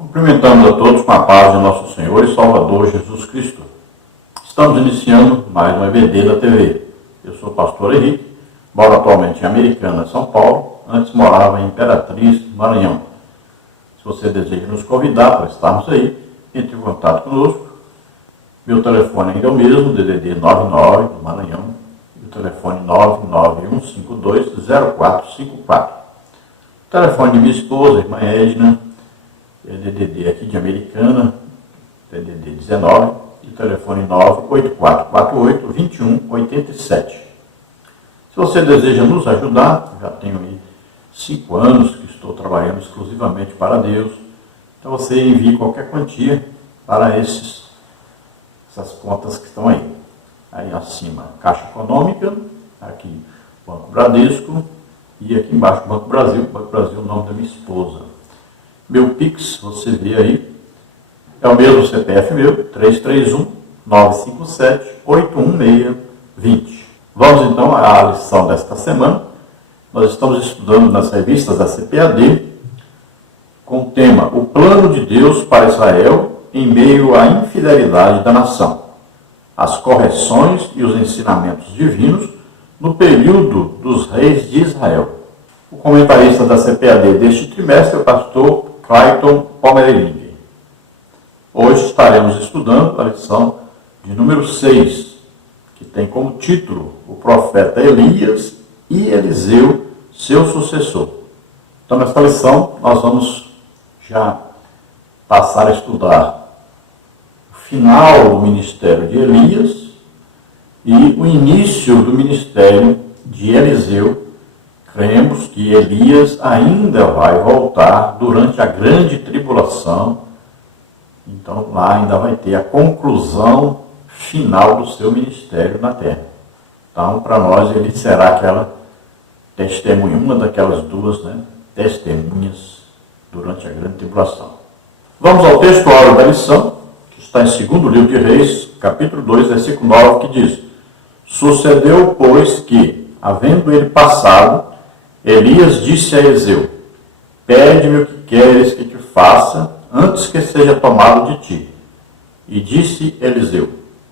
Cumprimentamos a todos com a paz de nosso Senhor e Salvador Jesus Cristo. Estamos iniciando mais um EBD da TV. Eu sou o pastor Henrique, moro atualmente em Americana, São Paulo, antes morava em Imperatriz, Maranhão. Se você deseja nos convidar para estarmos aí, entre em contato conosco. Meu telefone ainda é o mesmo, DDD 99 do Maranhão, e o telefone 991520454. O telefone de minha esposa, irmã Edna, é DDD aqui de Americana, DDD 19, e o telefone 98448-2187. Se você deseja nos ajudar, já tenho aí 5 anos que estou trabalhando exclusivamente para Deus, então você envie qualquer quantia para essas contas que estão aí. Aí acima, Caixa Econômica, aqui Banco Bradesco, e aqui embaixo Banco Brasil o nome da minha esposa. Meu Pix, você vê aí, é o mesmo CPF meu, 331-957-816-20. Vamos então à lição desta semana. Nós estamos estudando nas revistas da CPAD com o tema O Plano de Deus para Israel em meio à infidelidade da nação, as correções e os ensinamentos divinos no período dos reis de Israel. O comentarista da CPAD deste trimestre é o pastor Clayton Pomerling. Hoje estaremos estudando a lição de número 6, que tem como título o profeta Elias e Eliseu, seu sucessor. Então, nesta lição, nós vamos já passar a estudar o final do ministério de Elias e o início do ministério de Eliseu. Cremos que Elias ainda vai voltar durante a grande tribulação. Então, lá ainda vai ter a conclusão final do seu ministério na terra. Então, para nós, ele será aquela testemunha, uma daquelas duas, testemunhas durante a grande tribulação. Vamos ao texto áureo da lição, que está em 2º livro de Reis, capítulo 2, versículo 9, que diz: Sucedeu, pois, que, havendo ele passado, Elias disse a Eliseu: Pede-me o que queres que te faça, antes que seja tomado de ti. E disse Eliseu: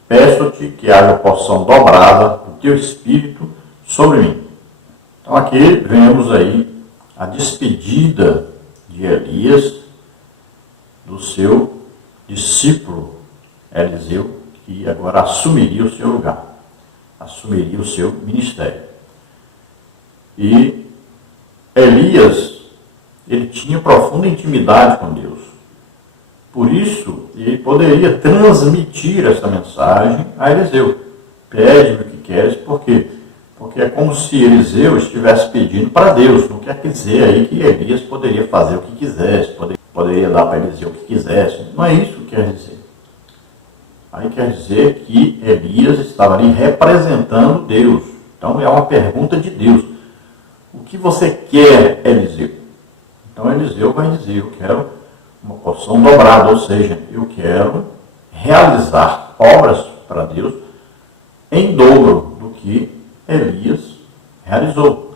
Peço-te que haja porção dobrada do teu espírito sobre mim. Então aqui vemos aí a despedida de Elias do seu discípulo Eliseu, que agora assumiria o seu lugar, assumiria o seu ministério. E Elias, ele tinha profunda intimidade com Deus. Por isso, ele poderia transmitir essa mensagem a Eliseu. Pede-me o que queres, por quê? Porque é como se Eliseu estivesse pedindo para Deus. Não quer dizer aí que Elias poderia fazer o que quisesse, poderia dar para Eliseu o que quisesse. Não é isso que quer dizer. Aí quer dizer que Elias estava ali representando Deus. Então é uma pergunta de Deus. O que você quer, Eliseu? Então Eliseu vai dizer: eu quero uma porção dobrada, ou seja, eu quero realizar obras para Deus em dobro do que Elias realizou.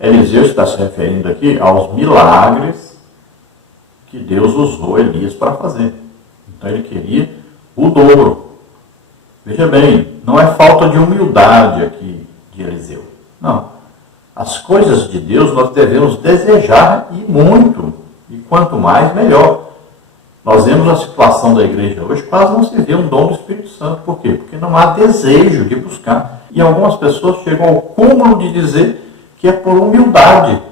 Eliseu está se referindo aqui aos milagres que Deus usou Elias para fazer. Então ele queria o dobro. Veja bem, não é falta de humildade aqui de Eliseu. Não. As coisas de Deus nós devemos desejar e muito. E quanto mais, melhor. Nós vemos a situação da igreja hoje, quase não se vê um dom do Espírito Santo. Por quê? Porque não há desejo de buscar. E algumas pessoas chegam ao cúmulo de dizer que é por humildade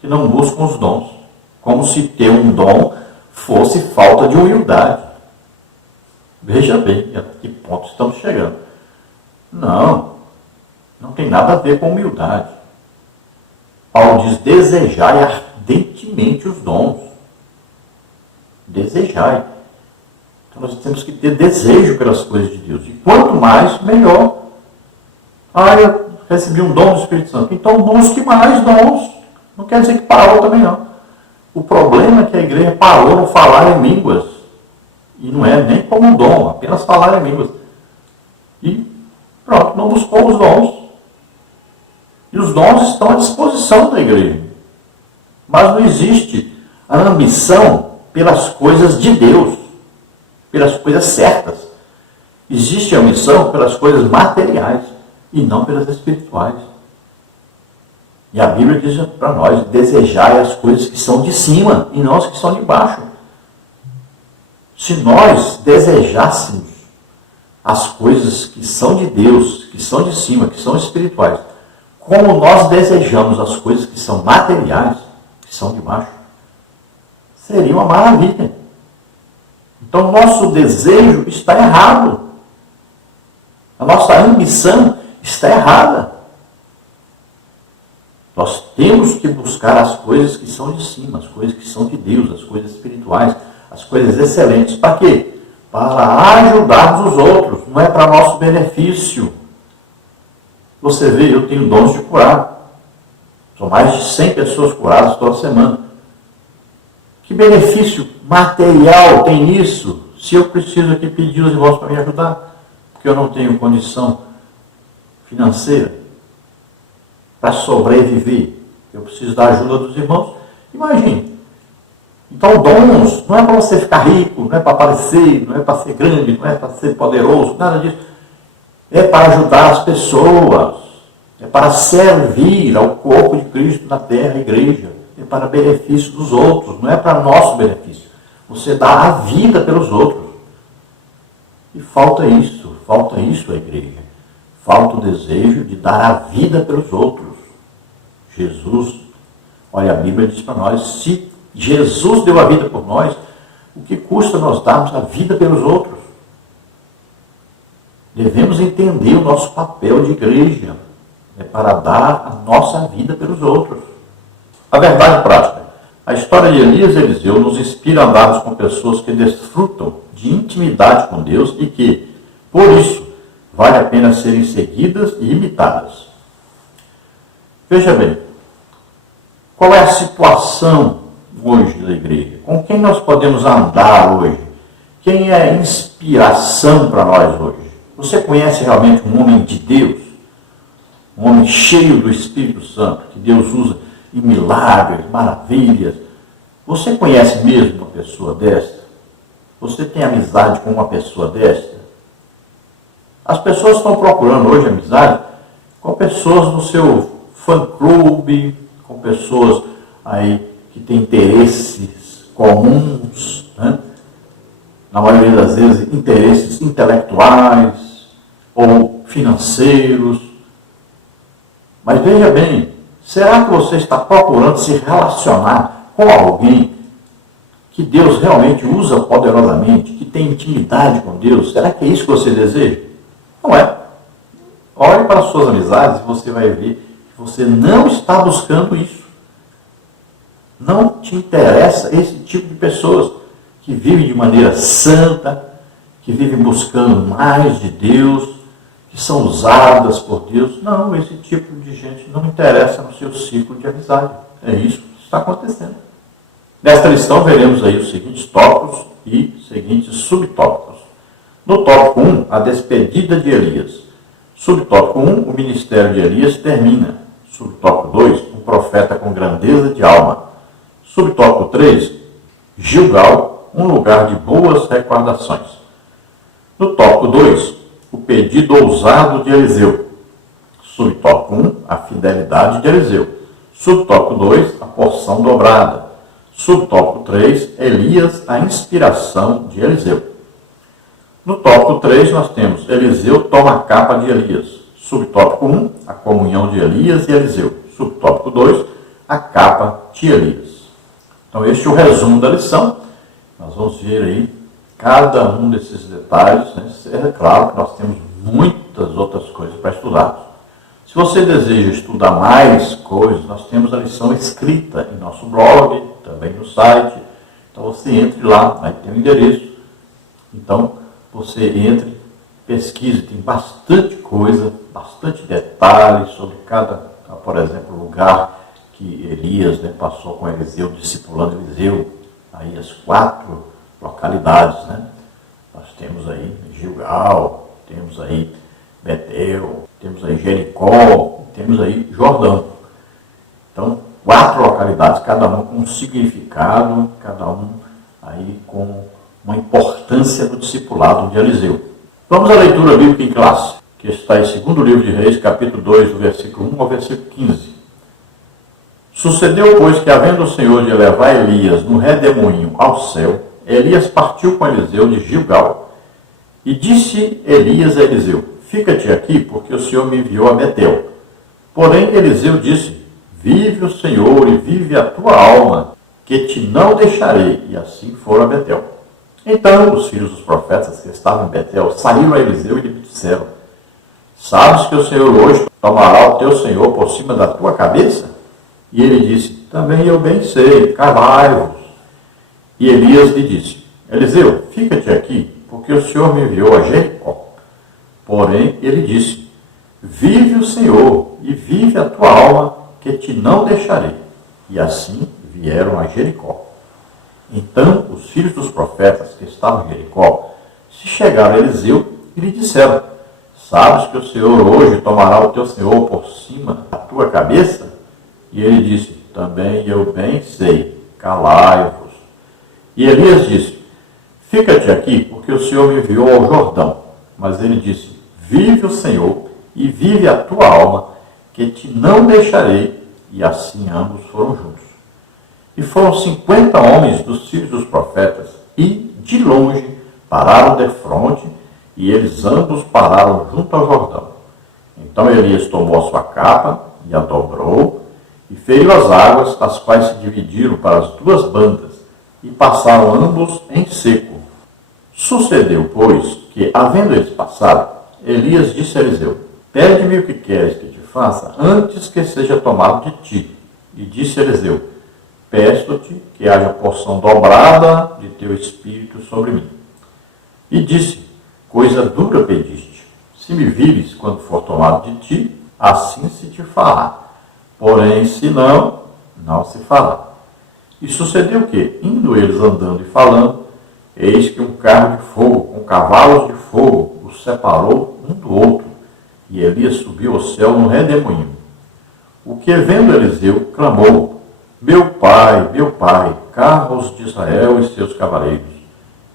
que não buscam os dons. Como se ter um dom fosse falta de humildade. Veja bem a que ponto estamos chegando. Não tem nada a ver com humildade. Paulo diz: desejai ardentemente os dons. Desejai. Então nós temos que ter desejo pelas coisas de Deus. E quanto mais, melhor. Eu recebi um dom do Espírito Santo. Então busque mais dons. Não quer dizer que parou também não. O problema é que a igreja parou no falar em línguas. E não é nem como um dom, apenas falar em línguas. E pronto, não buscou os dons. E os dons estão à disposição da igreja. Mas não existe a ambição pelas coisas de Deus, pelas coisas certas. Existe a missão pelas coisas materiais e não pelas espirituais. E a Bíblia diz para nós, desejai as coisas que são de cima e não as que são de baixo. Se nós desejássemos as coisas que são de Deus, que são de cima, que são espirituais, como nós desejamos as coisas que são materiais, que são de baixo, seria uma maravilha. Então, nosso desejo está errado. A nossa ambição está errada. Nós temos que buscar as coisas que são de cima, as coisas que são de Deus, as coisas espirituais, as coisas excelentes. Para quê? Para ajudarmos os outros, não é para nosso benefício. Você vê, eu tenho dons de curar. São mais de 100 pessoas curadas toda semana. Que benefício material tem nisso? Se eu preciso aqui pedir os irmãos para me ajudar, porque eu não tenho condição financeira para sobreviver, eu preciso da ajuda dos irmãos. Imagine. Então, dons não é para você ficar rico, não é para aparecer, não é para ser grande, não é para ser poderoso, nada disso. É para ajudar as pessoas, é para servir ao corpo de Cristo na terra, a igreja, é para benefício dos outros, não é para nosso benefício. Você dá a vida pelos outros. E falta isso à igreja. Falta o desejo de dar a vida pelos outros. Jesus, olha, a Bíblia diz para nós, se Jesus deu a vida por nós, o que custa nós darmos a vida pelos outros? Devemos entender o nosso papel de igreja, para dar a nossa vida pelos outros. A verdade prática. A história de Elias e Eliseu nos inspira a andarmos com pessoas que desfrutam de intimidade com Deus e que, por isso, vale a pena serem seguidas e imitadas. Veja bem, qual é a situação hoje da igreja? Com quem nós podemos andar hoje? Quem é inspiração para nós hoje? Você conhece realmente um homem de Deus? Um homem cheio do Espírito Santo, que Deus usa em milagres, maravilhas. Você conhece mesmo uma pessoa desta? Você tem amizade com uma pessoa desta? As pessoas estão procurando hoje amizade com pessoas no seu fã-clube, com pessoas aí que têm interesses comuns, né? Na maioria das vezes interesses intelectuais ou financeiros. Mas veja bem, será que você está procurando se relacionar com alguém que Deus realmente usa poderosamente, que tem intimidade com Deus? Será que é isso que você deseja? Não é. Olhe para as suas amizades e você vai ver que você não está buscando isso. Não te interessa esse tipo de pessoas que vivem de maneira santa, que vivem buscando mais de Deus, que são usadas por Deus. Não, esse tipo de gente não interessa no seu ciclo de amizade. É isso que está acontecendo. Nesta lição veremos aí os seguintes tópicos e seguintes subtópicos. No tópico 1, a despedida de Elias. Subtópico 1, o ministério de Elias termina. Subtópico 2, um profeta com grandeza de alma. Subtópico 3, Gilgal, um lugar de boas recordações. No tópico 2, o pedido ousado de Eliseu. Subtópico 1, a fidelidade de Eliseu. Subtópico 2, a porção dobrada. Subtópico 3, Elias, a inspiração de Eliseu. No tópico 3, nós temos Eliseu toma a capa de Elias. Subtópico 1, a comunhão de Elias e Eliseu. Subtópico 2, a capa de Elias. Então, este é o resumo da lição. Nós vamos ver aí cada um desses detalhes. Né? É claro que nós temos muitas outras coisas para estudar. Se você deseja estudar mais coisas, nós temos a lição escrita em nosso blog, também no site. Então, você entre lá, vai ter um endereço. Então, você entre, pesquise, tem bastante coisa, bastante detalhes sobre cada, por exemplo, lugar que Elias, né, passou com Eliseu, discipulando Eliseu, aí as 4 localidades, né? Nós temos aí Gilgal, temos aí Betel, temos aí Jericó, temos aí Jordão. Então, 4 localidades, cada uma com um significado, cada um com uma importância no discipulado de Eliseu. Vamos à leitura bíblica em classe, que está em 2º livro de Reis, capítulo 2, do versículo 1 ao versículo 15. Sucedeu, pois, que, havendo o Senhor de elevar Elias no redemoinho ao céu, Elias partiu com Eliseu de Gilgal. E disse Elias a Eliseu: fica-te aqui, porque o Senhor me enviou a Betel. Porém, Eliseu disse: vive o Senhor e vive a tua alma, que te não deixarei. E assim foram a Betel. Então os filhos dos profetas que estavam em Betel saíram a Eliseu e lhe disseram: sabes que o Senhor hoje tomará o teu Senhor por cima da tua cabeça? E ele disse: também eu bem sei, calai-vos. E Elias lhe disse: Eliseu, fica-te aqui, porque o Senhor me enviou a Jericó. Porém ele disse: vive o Senhor e vive a tua alma, que te não deixarei. E assim vieram a Jericó. Então os filhos dos profetas que estavam em Jericó se chegaram a Eliseu e lhe disseram: sabes que o Senhor hoje tomará o teu Senhor por cima da tua cabeça? E ele disse: também eu bem sei, calai-vos. E Elias disse: fica-te aqui, porque o Senhor me enviou ao Jordão. Mas ele disse: vive o Senhor e vive a tua alma, que te não deixarei. E assim ambos foram juntos. E foram 50 homens dos filhos dos profetas, e, de longe, pararam defronte, e eles ambos pararam junto ao Jordão. Então Elias tomou a sua capa, e a dobrou, e feriu as águas, as quais se dividiram para as duas bandas, e passaram ambos em seco. Sucedeu, pois, que, havendo eles passado, Elias disse a Eliseu: pede-me o que queres que te faça, antes que seja tomado de ti. E disse Eliseu: peço-te que haja porção dobrada de teu espírito sobre mim. E disse: coisa dura pediste. Se me vires quando for tomado de ti, assim se te fará. Porém, se não, não se fará. E sucedeu que, indo eles andando e falando, eis que um carro de fogo, com cavalos de fogo, os separou um do outro, e Elias subiu ao céu no redemoinho. O que, vendo Eliseu, clamou: meu pai, carros de Israel e seus cavaleiros.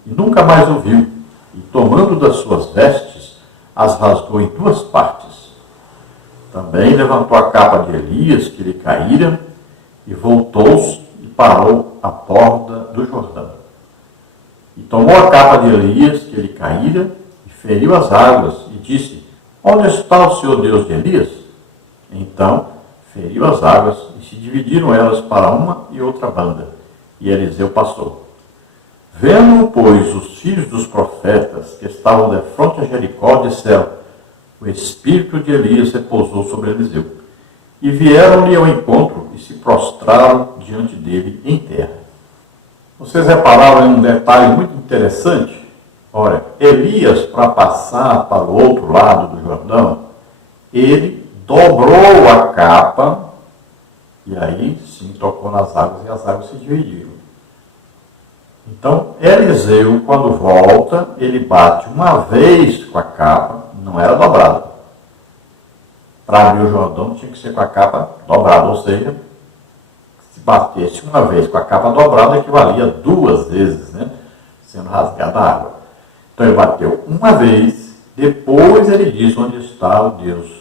E nunca mais ouviu, e tomando das suas vestes, as rasgou em duas partes. Também levantou a capa de Elias, que lhe caíra, e voltou-se e parou à borda do Jordão. E tomou a capa de Elias, que lhe caíra, e feriu as águas, e disse: onde está o Senhor Deus de Elias? Então feriu as águas, e se dividiram elas para uma e outra banda, e Eliseu passou. Vendo, pois, os filhos dos profetas que estavam defronte a Jericó, disseram: o espírito de Elias repousou sobre Eliseu. E vieram-lhe ao encontro e se prostraram diante dele em terra. Vocês repararam em um detalhe muito interessante? Ora, Elias, para passar para o outro lado do Jordão, ele dobrou a capa, e aí sim tocou nas águas, e as águas se dividiram. Então, Eliseu, quando volta, ele bate uma vez com a capa, não era dobrada. Para abrir o Jordão tinha que ser com a capa dobrada, ou seja, se batesse uma vez com a capa dobrada, equivalia 2 vezes, né, sendo rasgada a água. Então ele bateu uma vez, depois ele diz onde está o Deus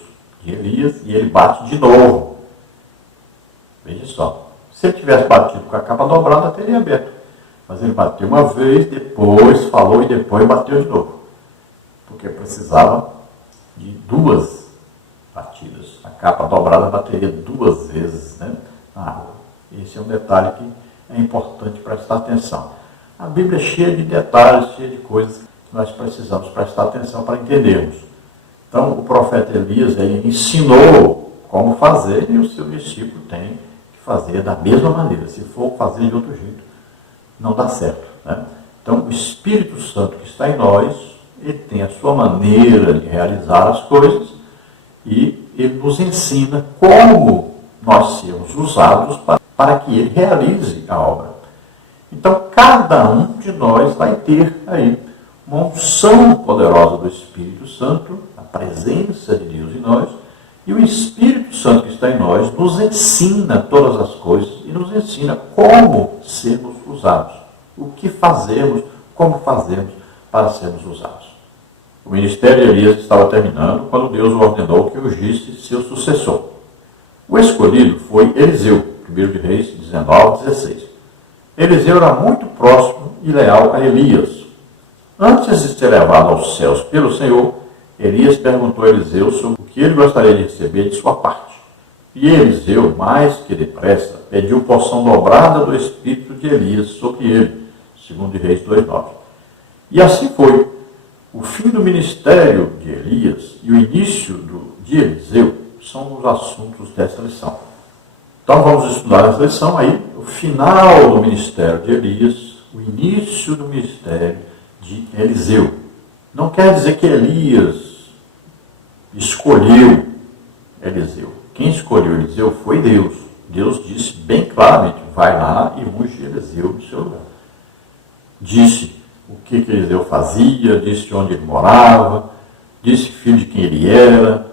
de Elias, e ele bate de novo. Veja só, se ele tivesse batido com a capa dobrada, teria aberto. Mas ele bateu uma vez, depois falou e depois bateu de novo. Porque precisava de 2 batidas. A capa dobrada bateria 2 vezes, né, na água. Esse é um detalhe que é importante prestar atenção. A Bíblia é cheia de detalhes, cheia de coisas que nós precisamos prestar atenção para entendermos. Então, o profeta Elias, ele ensinou como fazer, e o seu discípulo tem que fazer da mesma maneira. Se for fazer de outro jeito, não dá certo, né? Então, o Espírito Santo que está em nós, ele tem a sua maneira de realizar as coisas, e ele nos ensina como nós sermos usados para que ele realize a obra. Então, cada um de nós vai ter aí uma unção poderosa do Espírito Santo, a presença de Deus em nós, e o Espírito Santo que está em nós nos ensina todas as coisas e nos ensina como sermos usados. o que fazemos, como fazemos para sermos usados. O ministério de Elias estava terminando quando Deus o ordenou que ungisse seu sucessor. O escolhido foi Eliseu, 1 de Reis 19:16. Eliseu era muito próximo e leal a Elias. Antes de ser levado aos céus pelo Senhor, Elias perguntou a Eliseu sobre o que ele gostaria de receber de sua parte. E Eliseu, mais que depressa, pediu porção dobrada do espírito de Elias sobre ele, 2 de Reis 2:9. E assim foi. O fim do ministério de Elias e o início de Eliseu são os assuntos dessa lição. Então vamos estudar essa lição aí, o final do ministério de Elias, o início do ministério de Eliseu. Não quer dizer que Elias escolheu Eliseu. Quem escolheu Eliseu foi Deus. Deus disse bem claramente, vai lá e unge Eliseu no seu lugar. Disse o que Eliseu fazia, disse onde ele morava, disse filho de quem ele era.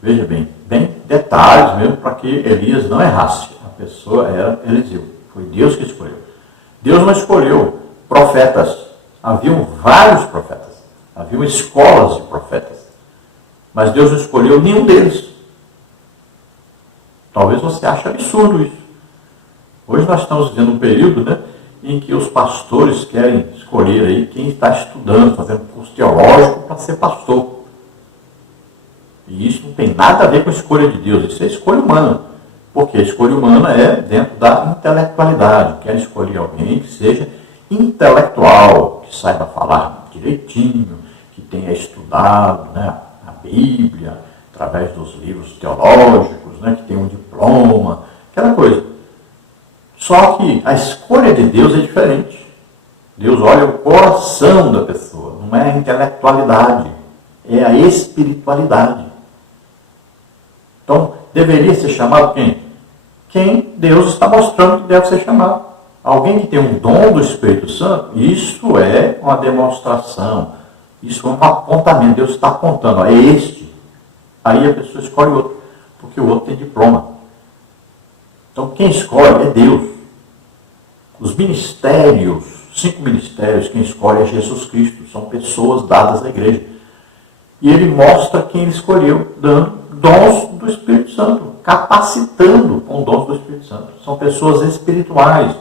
Veja bem detalhes mesmo para que Elias não errasse. A pessoa era Eliseu. Foi Deus que escolheu. Deus não escolheu profetas. Haviam vários profetas. Haviam escolas de profetas. Mas Deus não escolheu nenhum deles. Talvez você ache absurdo isso. Hoje nós estamos vivendo um período, em que os pastores querem escolher aí quem está estudando, fazendo curso teológico para ser pastor. E isso não tem nada a ver com a escolha de Deus, isso é escolha humana. Porque a escolha humana é dentro da intelectualidade. Quer escolher alguém que seja intelectual, que saiba falar direitinho, que tenha estudado a Bíblia, através dos livros teológicos, que tenha um diploma, aquela coisa. Só que a escolha de Deus é diferente. Deus olha o coração da pessoa, não é a intelectualidade, é a espiritualidade. Então, deveria ser chamado quem? Quem Deus está mostrando que deve ser chamado. Alguém que tem um dom do Espírito Santo, isso é uma demonstração, isso é um apontamento. Deus está apontando, é este. Aí a pessoa escolhe outro, porque o outro tem diploma. Então, quem escolhe é Deus. Os ministérios, 5 ministérios, quem escolhe é Jesus Cristo. São pessoas dadas à igreja. E ele mostra quem ele escolheu, dando dons do Espírito Santo, capacitando com dons do Espírito Santo. São pessoas espirituais.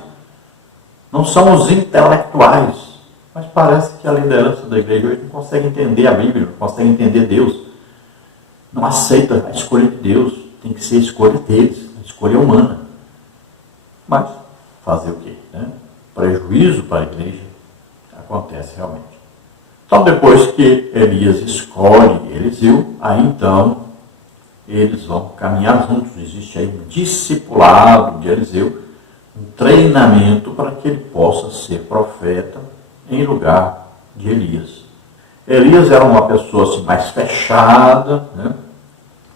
Não são os intelectuais. Mas parece que a liderança da igreja hoje não consegue entender a Bíblia, não consegue entender Deus. Não aceita a escolha de Deus. Tem que ser a escolha deles, a escolha humana. Mas fazer o quê? Prejuízo para a igreja acontece realmente. Então, depois que Elias escolhe Eliseu, aí então eles vão caminhar juntos. Existe aí um discipulado de Eliseu, um treinamento para que ele possa ser profeta em lugar de Elias. Elias era uma pessoa assim, mais fechada,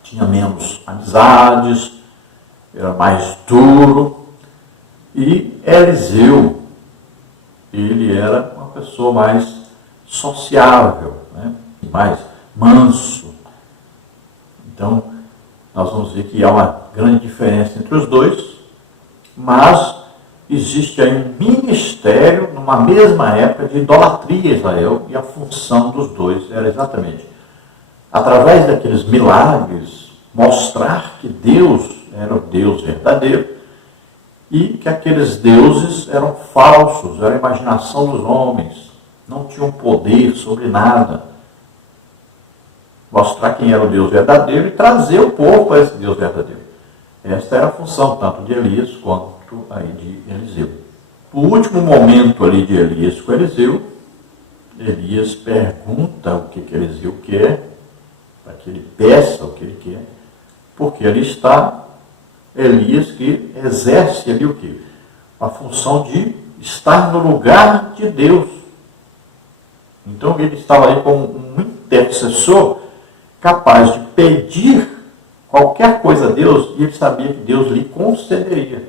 tinha menos amizades, era mais duro. E Eliseu, ele era uma pessoa mais sociável, mais manso. Então, nós vamos ver que há uma grande diferença entre os dois, mas existe aí um ministério, numa mesma época, de idolatria a Israel, e a função dos dois era exatamente, através daqueles milagres, mostrar que Deus era o Deus verdadeiro, e que aqueles deuses eram falsos, era a imaginação dos homens, não tinham poder sobre nada. Mostrar quem era o Deus verdadeiro e trazer o povo para esse Deus verdadeiro. Esta era a função tanto de Elias quanto aí de Eliseu. O último momento ali de Elias com Eliseu, Elias pergunta o que Eliseu quer, para que ele peça o que ele quer, porque ali está Elias que exerce ali o quê? A função de estar no lugar de Deus. Então ele estava ali como um intercessor capaz de pedir qualquer coisa a Deus e ele sabia que Deus lhe concederia.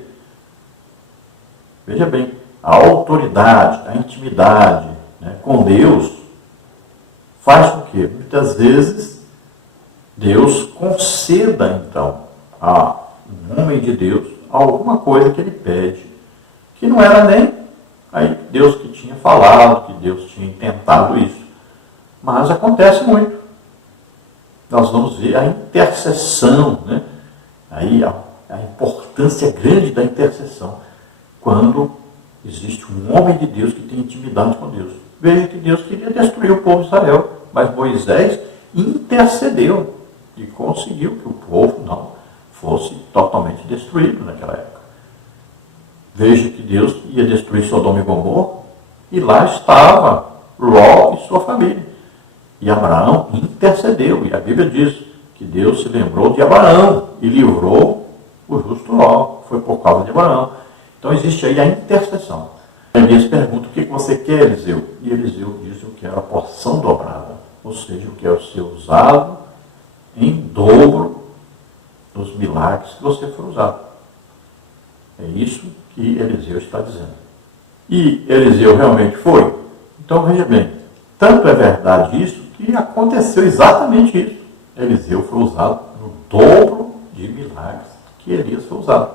Veja bem, a autoridade, a intimidade com Deus faz com que muitas vezes Deus conceda então a um homem de Deus alguma coisa que ele pede, que não era nem Aí Deus que tinha falado, que Deus tinha intentado isso. Mas acontece muito. Nós vamos ver a intercessão, né? Aí a importância grande da intercessão. Quando existe um homem de Deus que tem intimidade com Deus. Veja que Deus queria destruir o povo de Israel, mas Moisés intercedeu e conseguiu que o povo não fosse totalmente destruído naquela época. Veja que Deus ia destruir Sodoma e Gomorra, e lá estava Ló e sua família. E Abraão intercedeu, e a Bíblia diz que Deus se lembrou de Abraão e livrou o justo Ló. Foi por causa de Abraão. Então existe aí a intercessão. Elias pergunta: o que você quer, Eliseu? E Eliseu diz: eu quero a porção dobrada, ou seja, eu quero ser usado em dobro dos milagres que você for usado. É isso que Eliseu está dizendo. E Eliseu realmente foi. Então veja bem, tanto é verdade isso que aconteceu exatamente isso. Eliseu foi usado no dobro de milagres que Elias foi usado.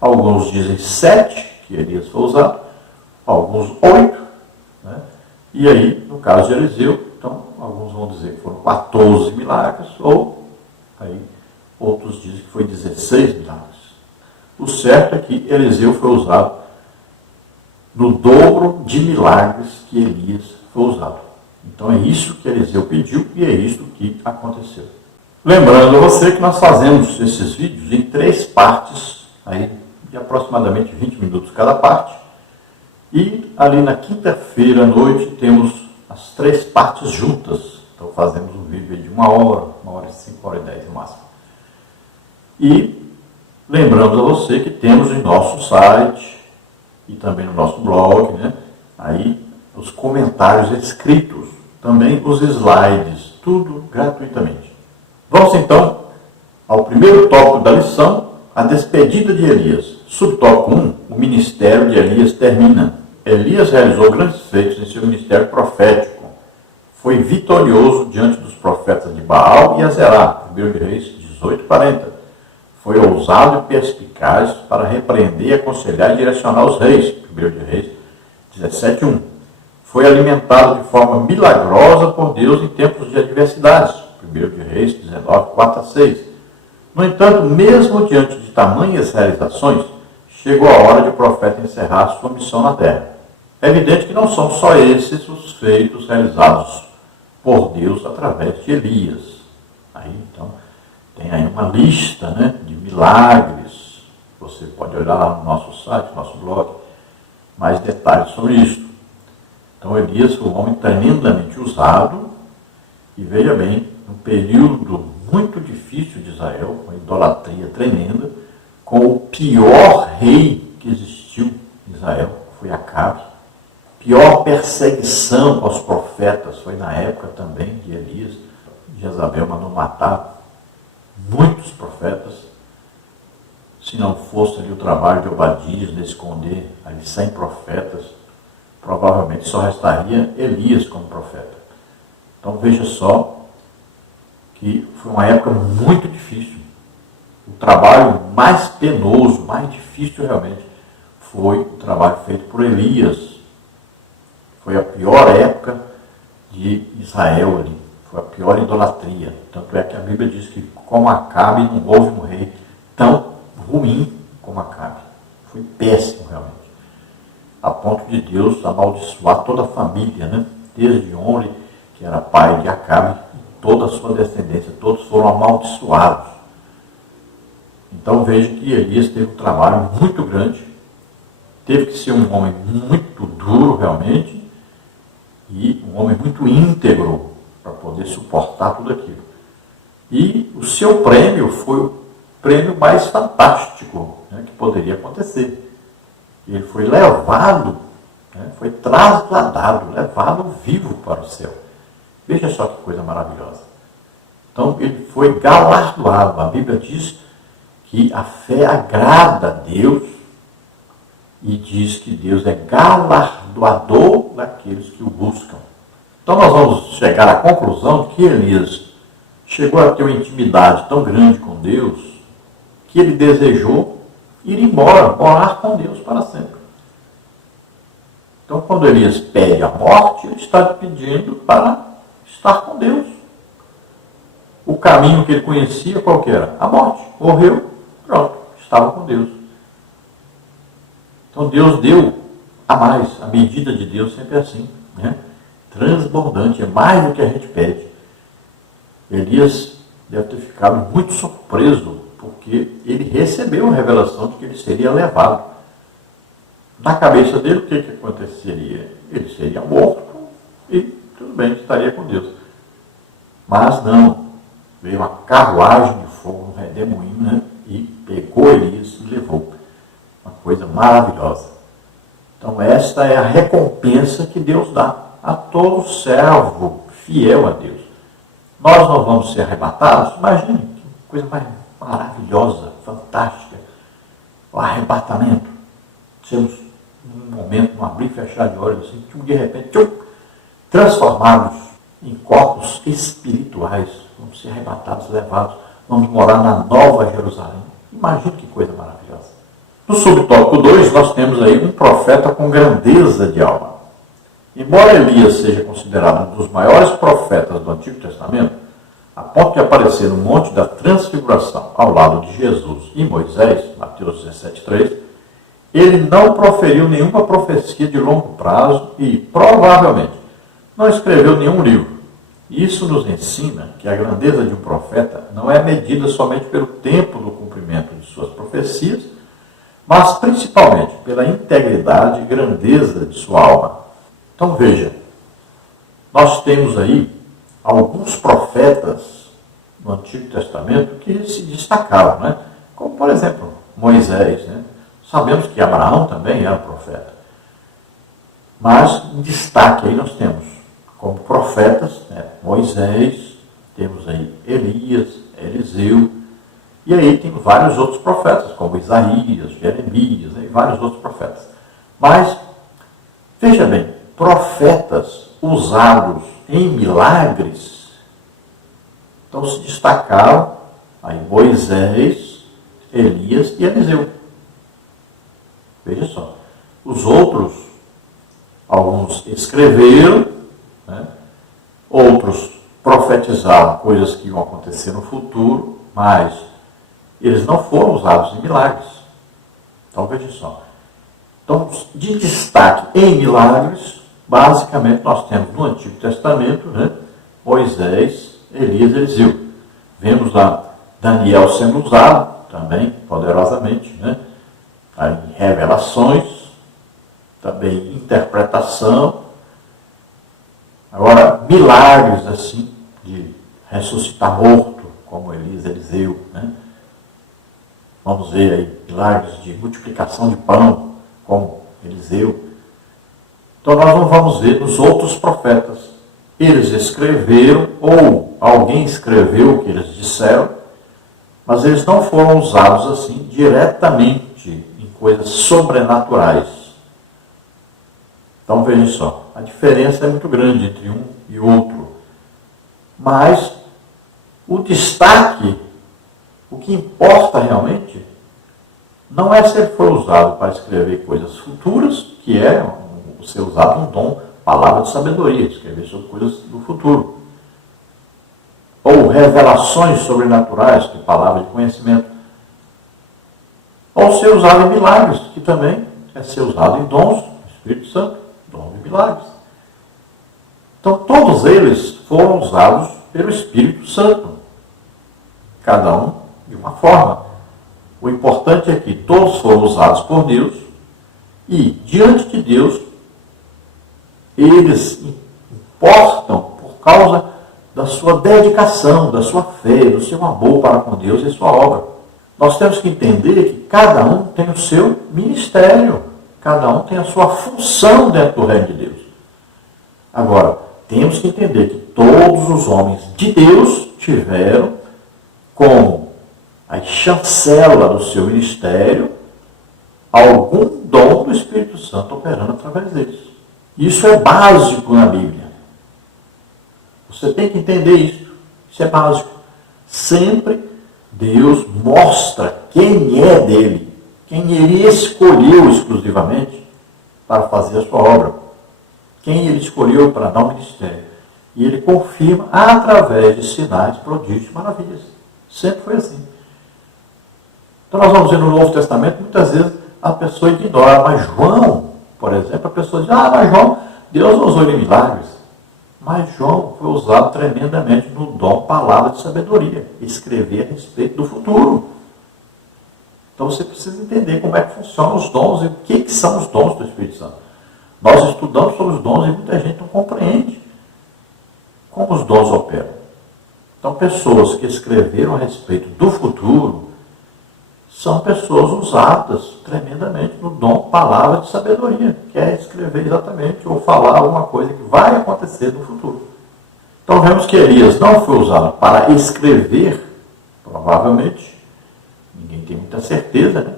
Alguns dizem 7 que Elias foi usado, alguns 8, né? E aí, no caso de Eliseu, então, alguns vão dizer que foram 14 milagres, ou aí outros dizem que foi 16 milagres. O certo é que Eliseu foi usado no dobro de milagres que Elias foi usado. Então é isso que Eliseu pediu e é isso que aconteceu. Lembrando a você que nós fazemos esses vídeos em 3 partes, aí de aproximadamente 20 minutos cada parte. E ali na quinta-feira à noite temos as 3 partes juntas. Então fazemos um vídeo de 1 hora, 1 hora e 5, 1 hora e 10 no máximo. E lembramos a você que temos em nosso site e também no nosso blog, né, aí os comentários escritos, também os slides, tudo gratuitamente. Vamos então ao primeiro tópico da lição, a despedida de Elias. Subtópico 1, o ministério de Elias termina. Elias realizou grandes feitos em seu ministério profético. Foi vitorioso diante dos profetas de Baal e Azerá, 1 Reis 18:40. Foi ousado e perspicaz para repreender, aconselhar e direcionar os reis, 1 Reis 17:1. Foi alimentado de forma milagrosa por Deus em tempos de adversidades, 1 Reis 19:4-6. No entanto, mesmo diante de tamanhas realizações, chegou a hora de o profeta encerrar sua missão na terra. É evidente que não são só esses os feitos realizados por Deus através de Elias. Aí, então, tem aí uma lista, né, de milagres. Você pode olhar lá no nosso site, no nosso blog, mais detalhes sobre isso. Então, Elias foi um homem tremendamente usado, e veja bem, num período muito difícil de Israel, uma idolatria tremenda, com o pior rei que existiu em Israel, foi Acabe. Pior perseguição aos profetas foi na época também de Elias. Jezabel mandou matar muitos profetas. Se não fosse ali o trabalho de Obadias de esconder ali 100 profetas, provavelmente só restaria Elias como profeta. Então veja só que foi uma época muito difícil. O trabalho mais penoso, mais difícil realmente, foi o trabalho feito por Elias. Foi a pior época de Israel ali. Foi a pior idolatria. Tanto é que a Bíblia diz que, como Acabe, não houve um rei tão ruim como Acabe. Foi péssimo realmente. A ponto de Deus amaldiçoar toda a família, né? Desde Onri, que era pai de Acabe, e toda a sua descendência, todos foram amaldiçoados. Então veja que Elias teve um trabalho muito grande, teve que ser um homem muito duro realmente, e um homem muito íntegro para poder suportar tudo aquilo. E o seu prêmio foi o prêmio mais fantástico, né, que poderia acontecer. Ele foi levado, né, foi trasladado, levado vivo para o céu. Veja só que coisa maravilhosa. Então ele foi galardoado. A Bíblia diz que a fé agrada a Deus e diz que Deus é galardoador daqueles que o buscam. Então nós vamos chegar à conclusão de que Elias chegou a ter uma intimidade tão grande com Deus que ele desejou ir embora, morar com Deus para sempre. Então, quando Elias pede a morte, ele está pedindo para estar com Deus. O caminho que ele conhecia, qual que era? A morte. Morreu, pronto, estava com Deus. Então, Deus deu a mais. A medida de Deus sempre é assim, né? Transbordante, é mais do que a gente pede. Elias deve ter ficado muito surpreso, porque ele recebeu a revelação de que ele seria levado. Na cabeça dele, o que aconteceria? Ele seria morto e tudo bem, estaria com Deus. Mas não, veio uma carruagem de fogo, um redemoinho, né? E pegou Elias e levou. Uma coisa maravilhosa. Então esta é a recompensa que Deus dá a todo servo fiel a Deus. Nós não vamos ser arrebatados? Imagine que coisa mais maravilhosa, fantástica. O arrebatamento. Sermos, num momento, num abrir e fechar de olhos, assim, de repente, transformados em corpos espirituais. Vamos ser arrebatados, levados. Vamos morar na Nova Jerusalém. Imagine que coisa maravilhosa. No subtópico 2, nós temos aí um profeta com grandeza de alma. Embora Elias seja considerado um dos maiores profetas do Antigo Testamento, a ponto de aparecer no Monte da Transfiguração, ao lado de Jesus e Moisés, Mateus 17,3, ele não proferiu nenhuma profecia de longo prazo e, provavelmente, não escreveu nenhum livro. Isso nos ensina que a grandeza de um profeta não é medida somente pelo tempo do cumprimento de suas profecias, mas principalmente pela integridade e grandeza de sua alma. Então veja, nós temos aí alguns profetas no Antigo Testamento que se destacaram, né? Como por exemplo Moisés, né? Sabemos que Abraão também era profeta. Mas em destaque aí nós temos como profetas, né? Moisés, temos aí Elias, Eliseu, e aí tem vários outros profetas, como Isaías, Jeremias, e vários outros profetas. Mas, veja bem, profetas usados em milagres, então se destacaram aí Moisés, Elias e Eliseu. Veja só, os outros, alguns escreveram, né? Outros profetizaram coisas que iam acontecer no futuro, mas eles não foram usados em milagres. Então veja só. Então, de destaque em milagres, basicamente nós temos no Antigo Testamento, né, Moisés, Elias e Eliseu. Vemos lá Daniel sendo usado também poderosamente, né, em revelações, também interpretação. Agora, milagres assim, de ressuscitar morto, como Elias e Eliseu, né? Vamos ver aí milagres de multiplicação de pão, como Eliseu. Então nós não vamos ver nos outros profetas. Eles escreveram, ou alguém escreveu o que eles disseram, mas eles não foram usados assim diretamente em coisas sobrenaturais. Então vejam só, a diferença é muito grande entre um e outro. Mas o destaque, o que importa realmente, não é se ele for usado para escrever coisas futuras, que é ser usado um dom, palavra de sabedoria, escrever sobre coisas do futuro. Ou revelações sobrenaturais, que é palavra de conhecimento. Ou ser usado em milagres, que também é ser usado em dons do Espírito Santo, dom de milagres. Então todos eles foram usados pelo Espírito Santo, cada um de uma forma. O importante é que todos foram usados por Deus e, diante de Deus, eles importam por causa da sua dedicação, da sua fé, do seu amor para com Deus e sua obra. Nós temos que entender que cada um tem o seu ministério, cada um tem a sua função dentro do reino de Deus. Agora, temos que entender que todos os homens de Deus tiveram como a chancela do seu ministério algum dom do Espírito Santo operando através deles. Isso é básico na Bíblia. Você tem que entender isso. Isso é básico. Sempre Deus mostra quem é dele, quem ele escolheu exclusivamente para fazer a sua obra. Quem ele escolheu para dar o ministério. E ele confirma através de sinais, prodígios e maravilhas. Sempre foi assim. Então nós vamos ver no Novo Testamento, muitas vezes a pessoa ignora, mas João, por exemplo, a pessoa diz, mas João, Deus não usou ele em milagres. Mas João foi usado tremendamente no dom palavra de sabedoria, escrever a respeito do futuro. Então você precisa entender como é que funcionam os dons e o que são os dons do Espírito Santo. Nós estudamos sobre os dons e muita gente não compreende como os dons operam. Então pessoas que escreveram a respeito do futuro são pessoas usadas tremendamente no dom palavra de sabedoria, que é escrever exatamente ou falar alguma coisa que vai acontecer no futuro. Então vemos que Elias não foi usado para escrever, provavelmente, ninguém tem muita certeza, né?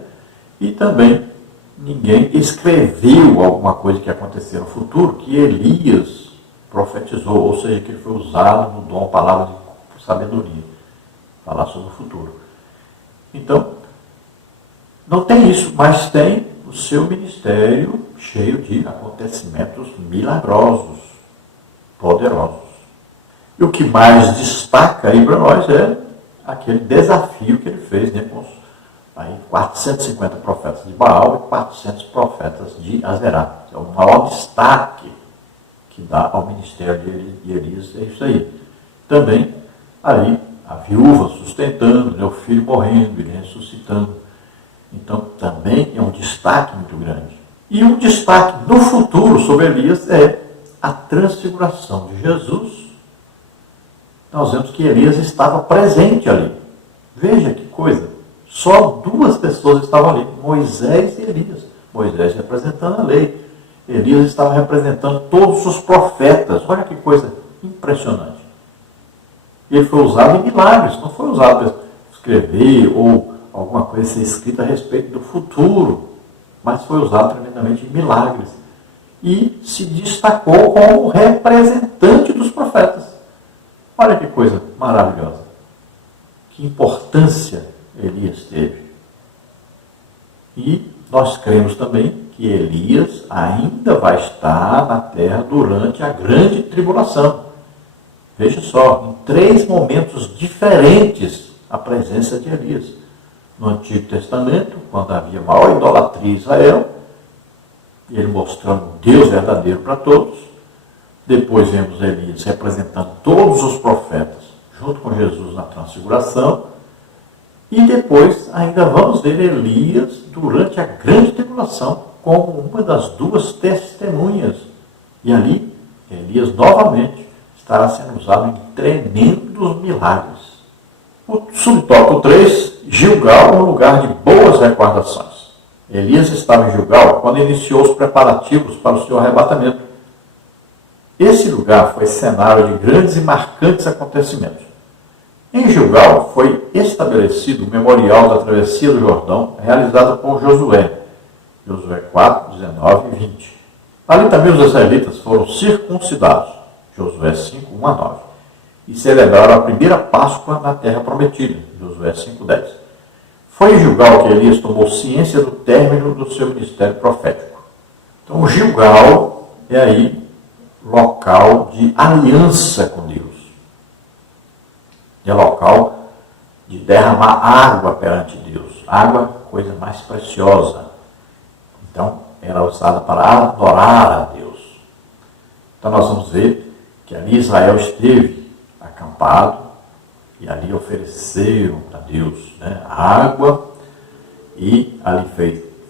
E também ninguém escreveu alguma coisa que ia acontecer no futuro, que Elias profetizou, ou seja, que ele foi usado no dom palavra de sabedoria, falar sobre o futuro. Então, não tem isso, mas tem o seu ministério cheio de acontecimentos milagrosos, poderosos. E o que mais destaca aí para nós é aquele desafio que ele fez, né, com os 450 profetas de Baal e 400 profetas de Azerá. É o maior destaque que dá ao ministério de Elias, é isso aí. Também ali a viúva sustentando, né, o filho morrendo, ele ressuscitando. Então, também é um destaque muito grande. E um destaque do futuro sobre Elias é a transfiguração de Jesus. Nós vemos que Elias estava presente ali. Veja que coisa. Só duas pessoas estavam ali, Moisés e Elias. Moisés representando a lei. Elias estava representando todos os profetas. Olha que coisa impressionante. Ele foi usado em milagres, não foi usado para escrever ou alguma coisa ser escrita a respeito do futuro, mas foi usado tremendamente em milagres. E se destacou como representante dos profetas. Olha que coisa maravilhosa. Que importância Elias teve. E nós cremos também que Elias ainda vai estar na terra durante a grande tribulação. Veja só, em 3 momentos diferentes a presença de Elias. No Antigo Testamento, quando havia maior idolatria em Israel, ele mostrando o Deus verdadeiro para todos. Depois vemos Elias representando todos os profetas, junto com Jesus na transfiguração. E depois ainda vamos ver Elias durante a grande tribulação, como uma das 2 testemunhas. E ali, Elias novamente estará sendo usado em tremendos milagres. O subtópico 3, Gilgal, um lugar de boas recordações. Elias estava em Gilgal quando iniciou os preparativos para o seu arrebatamento. Esse lugar foi cenário de grandes e marcantes acontecimentos. Em Gilgal foi estabelecido o memorial da travessia do Jordão, realizado por Josué. Josué 4, 19 e 20. Ali também os israelitas foram circuncidados. Josué 5, 1 a 9. E celebraram a primeira Páscoa na terra prometida. Josué 5, 10. Foi em Gilgal que Elias tomou ciência do término do seu ministério profético. Então, Gilgal é aí local de aliança com Deus. É local de derramar água perante Deus. Água, coisa mais preciosa. Então, era usada para adorar a Deus. Então, nós vamos ver que ali Israel esteve acampado e ali ofereceram a Deus, né, água e ali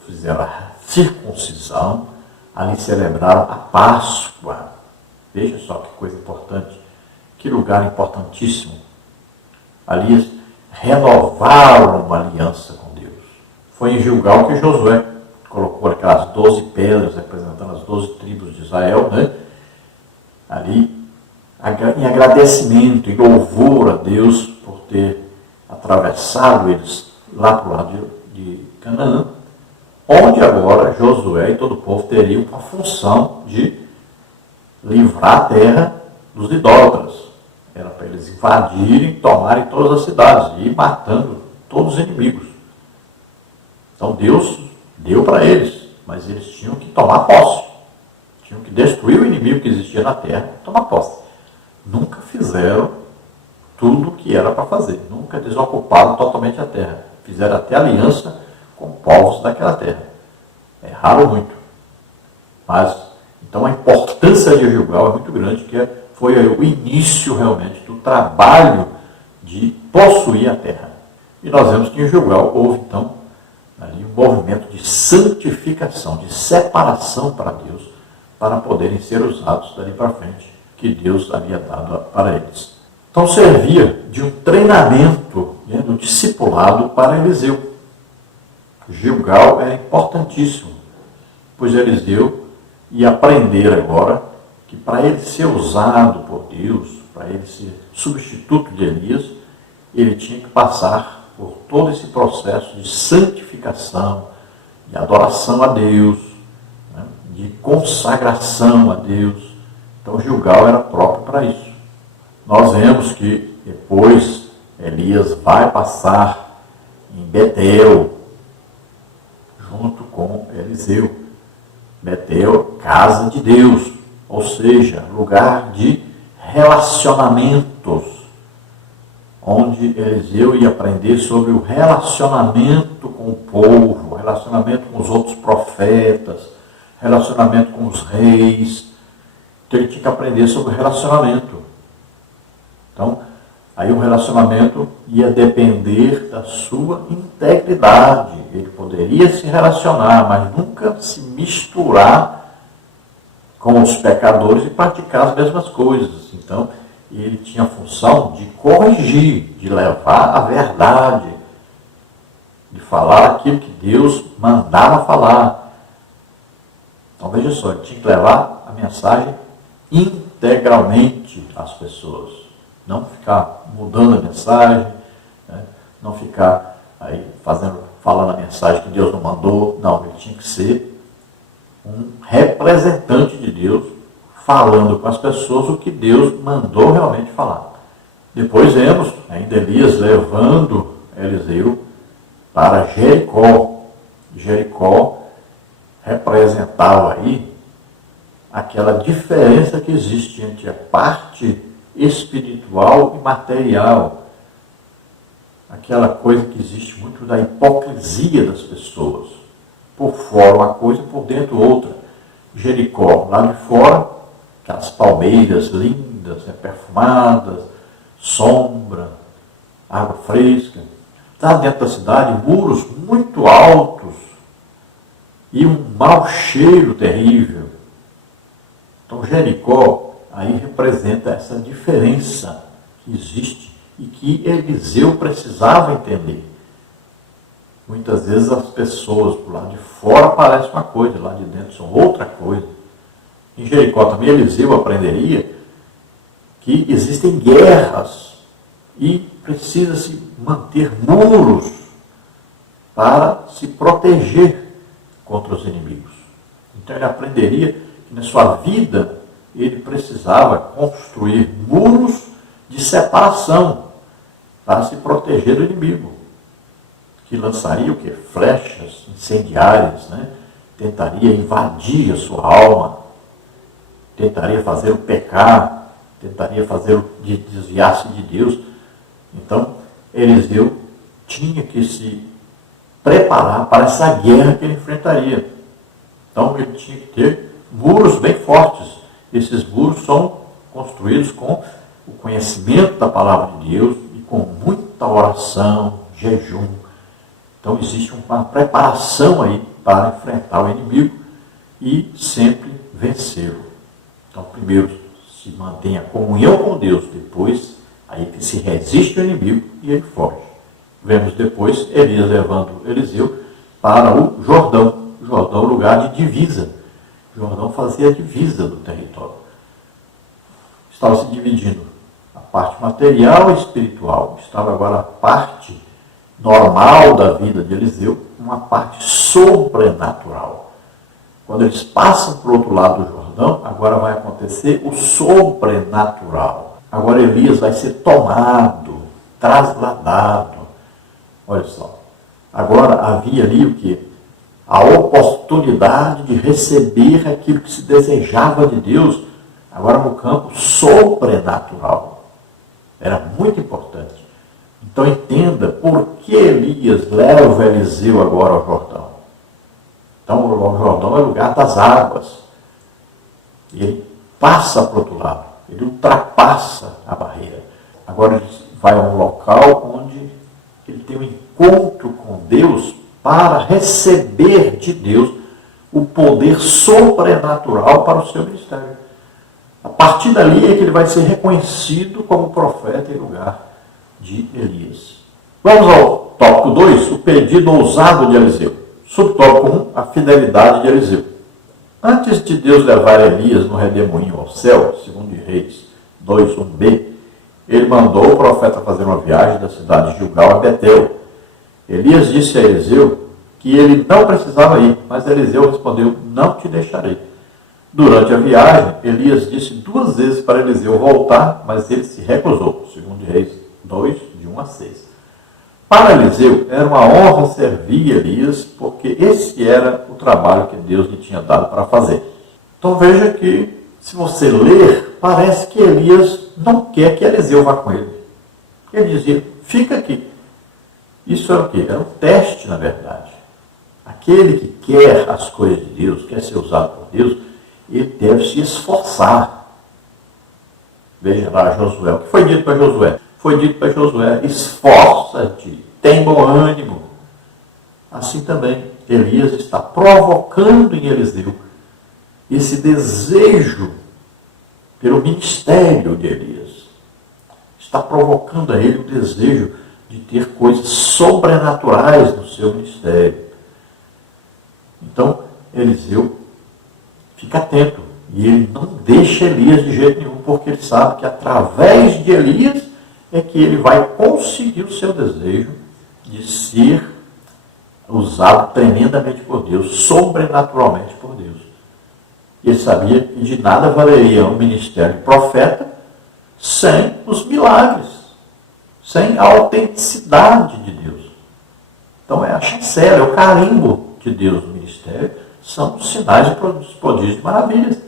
fizeram a circuncisão, ali celebraram a Páscoa. Veja só que coisa importante, que lugar importantíssimo. Ali renovaram uma aliança com Deus. Foi em Gilgal que Josué colocou aquelas 12 pedras representando as 12 tribos de Israel, né? Ali, em agradecimento, em louvor a Deus por ter atravessado eles lá para o lado de Canaã, onde agora Josué e todo o povo teriam a função de livrar a terra dos idólatras. Era para eles invadirem, tomarem todas as cidades e ir matando todos os inimigos. Então Deus deu para eles mas eles tinham que tomar posse. Tinham que destruir o inimigo que existia na terra e tomar posse. Nunca fizeram tudo o que era para fazer. Nunca desocuparam totalmente a terra. Fizeram até aliança com povos daquela terra. Erraram muito. Mas, então a importância de Gilgal é muito grande, que foi o início realmente do trabalho de possuir a terra. E nós vemos que em Gilgal houve então ali um movimento de santificação, de separação para Deus, para poderem ser usados dali para frente, que Deus havia dado para eles. Então servia de um treinamento, do discipulado para Eliseu. Gilgal era importantíssimo, pois Eliseu ia aprender agora que para ele ser usado por Deus, para ele ser substituto de Elias, ele tinha que passar por todo esse processo de santificação, de adoração a Deus, de consagração a Deus. Então Gilgal era próprio para isso. Nós vemos que depois Elias vai passar em Betel, junto com Eliseu. Betel, casa de Deus, ou seja, lugar de relacionamentos, onde Eliseu ia aprender sobre o relacionamento com o povo, relacionamento com os outros profetas, relacionamento com os reis. Então ele tinha que aprender sobre o relacionamento. Então, aí o relacionamento ia depender da sua integridade. Ele poderia se relacionar, mas nunca se misturar com os pecadores e praticar as mesmas coisas. Então, ele tinha a função de corrigir, de levar a verdade, de falar aquilo que Deus mandava falar. Então, veja só, ele tinha que levar a mensagem integralmente às pessoas. Não ficar mudando a mensagem, não ficar aí falando a mensagem que Deus não mandou. Não, ele tinha que ser um representante de Deus, falando com as pessoas o que Deus mandou realmente falar. Depois vemos ainda Elias levando Eliseu para Jericó. Jericó representava aí aquela diferença que existe entre a parte espiritual e material. Aquela coisa que existe muito da hipocrisia das pessoas. Por fora uma coisa, por dentro outra. Jericó, lá de fora, aquelas palmeiras lindas, perfumadas, sombra, água fresca. Lá dentro da cidade, muros muito altos e um mau cheiro terrível. Então Jericó aí representa essa diferença que existe e que Eliseu precisava entender. Muitas vezes as pessoas do lado de fora parecem uma coisa, lá de dentro são outra coisa. Em Jericó também Eliseu aprenderia que existem guerras e precisa-se manter muros para se proteger contra os inimigos. Então ele aprenderia que na sua vida ele precisava construir muros de separação para se proteger do inimigo, que lançaria o quê? Flechas incendiárias, Tentaria invadir a sua alma, tentaria fazê-lo pecar, tentaria fazê-lo desviar-se de Deus. Então, Eliseu tinha que se preparar para essa guerra que ele enfrentaria. Então, ele tinha que ter muros bem fortes. Esses muros são construídos com o conhecimento da palavra de Deus e com muita oração, jejum. Então existe uma preparação aí para enfrentar o inimigo e sempre vencê-lo. Então primeiro se mantém a comunhão com Deus, depois aí se resiste ao inimigo e ele foge. Vemos depois Elias levando Eliseu para o Jordão. Jordão, lugar de divisa. Jordão fazia a divisa do território. Estava se dividindo a parte material e espiritual. Estava agora a parte normal da vida de Eliseu, uma parte sobrenatural. Quando eles passam para o outro lado do Jordão, agora vai acontecer o sobrenatural. Agora Elias vai ser tomado, trasladado. Olha só. Agora havia ali o quê? a oportunidade de receber aquilo que se desejava de Deus, agora no campo sobrenatural. Era muito importante. Então entenda por que Elias leva Eliseu agora ao Jordão. Então o Jordão é o lugar das águas. E ele passa para o outro lado. Ele ultrapassa a barreira. Agora ele vai a um local onde ele tem um encontro com Deus para receber de Deus o poder sobrenatural para o seu ministério. A partir dali é que ele vai ser reconhecido como profeta em lugar de Elias. Vamos ao tópico 2, o pedido ousado de Eliseu. Subtópico 1, a fidelidade de Eliseu. Antes de Deus levar Elias no redemoinho ao céu, segundo Reis 2, 1b, ele mandou o profeta fazer uma viagem da cidade de Gilgal a Betel. Elias disse a Eliseu que ele não precisava ir, mas Eliseu respondeu, não te deixarei. Durante a viagem, Elias disse 2 vezes para Eliseu voltar, mas ele se recusou, segundo Reis 2, de 1 a 6. Para Eliseu, era uma honra servir Elias, porque esse era o trabalho que Deus lhe tinha dado para fazer. Então veja que, se você ler, parece que Elias não quer que Eliseu vá com ele. Ele dizia, fica aqui. Isso era o quê? Era um teste, na verdade. Aquele que quer as coisas de Deus, quer ser usado por Deus, ele deve se esforçar. Veja lá Josué. O que foi dito para Josué? Foi dito para Josué, esforça-te, tem bom ânimo. Assim também, Elias está provocando em Eliseu esse desejo pelo ministério de Elias. Está provocando a ele o desejo de ter coisas sobrenaturais no seu ministério. Então, Eliseu fica atento. E ele não deixa Elias de jeito nenhum, porque ele sabe que através de Elias é que ele vai conseguir o seu desejo de ser usado tremendamente por Deus, sobrenaturalmente por Deus. Ele sabia que de nada valeria um ministério de profeta sem os milagres, sem a autenticidade de Deus. Então é a chancela, é o carimbo de Deus no ministério, são os sinais de prodígios e maravilhas.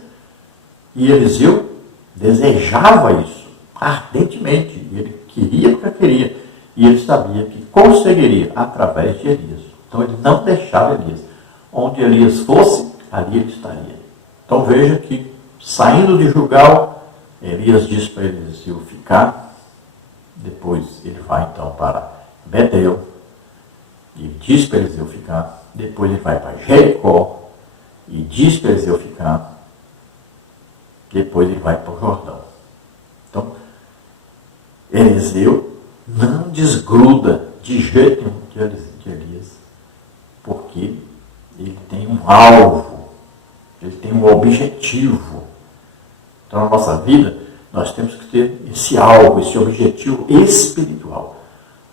E Eliseu desejava isso ardentemente. Ele queria porque queria. E ele sabia que conseguiria através de Elias. Então ele não deixava Elias. Onde Elias fosse, ali ele estaria. Então veja que, saindo de Gilgal, Elias diz para Eliseu ficar. Depois ele vai então para Betel. E diz para Eliseu ficar. Depois ele vai para Jericó. E diz para Eliseu ficar. Depois ele vai para o Jordão. Então, Eliseu não desgruda de jeito nenhum de Elias, porque ele tem um alvo, ele tem um objetivo. Então, na nossa vida, nós temos que ter esse alvo, esse objetivo espiritual,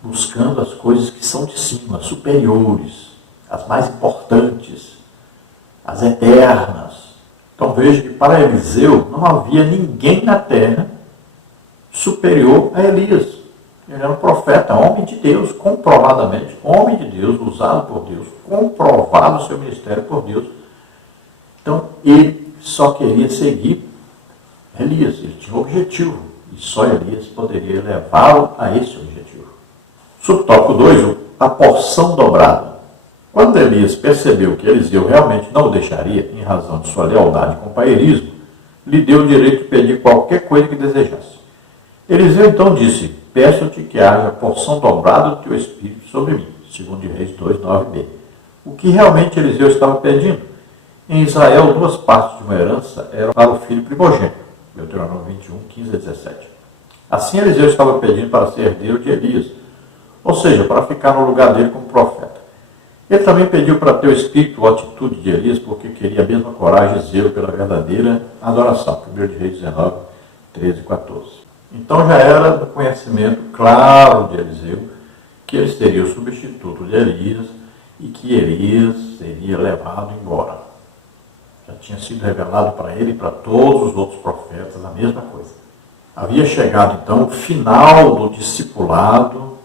buscando as coisas que são de cima, superiores, as mais importantes, as eternas. Então veja que para Eliseu não havia ninguém na terra superior a Elias. Ele era um profeta, homem de Deus, comprovadamente, homem de Deus, usado por Deus, comprovado o seu ministério por Deus. Então ele só queria seguir Elias, ele tinha um objetivo, e só Elias poderia levá-lo a esse objetivo. Subtópico 2, a porção dobrada. Quando Elias percebeu que Eliseu realmente não o deixaria, em razão de sua lealdade e companheirismo, lhe deu o direito de pedir qualquer coisa que desejasse. Eliseu então disse, peço-te que haja porção dobrada do teu espírito sobre mim, segundo Reis 2, 9b. O que realmente Eliseu estava pedindo? Em Israel, 2 partes de uma herança eram para o filho primogênito, Deuteronômio 21, 15 a 17. Assim Eliseu estava pedindo para ser herdeiro de Elias, ou seja, para ficar no lugar dele como profeta. Ele também pediu para ter o espírito ou atitude de Elias, porque queria a mesma coragem e zelo pela verdadeira adoração. 1 Reis 19, 13 e 14. Então já era do conhecimento claro de Eliseu que ele seria o substituto de Elias e que Elias seria levado embora. Já tinha sido revelado para ele e para todos os outros profetas a mesma coisa. Havia chegado então o final do discipulado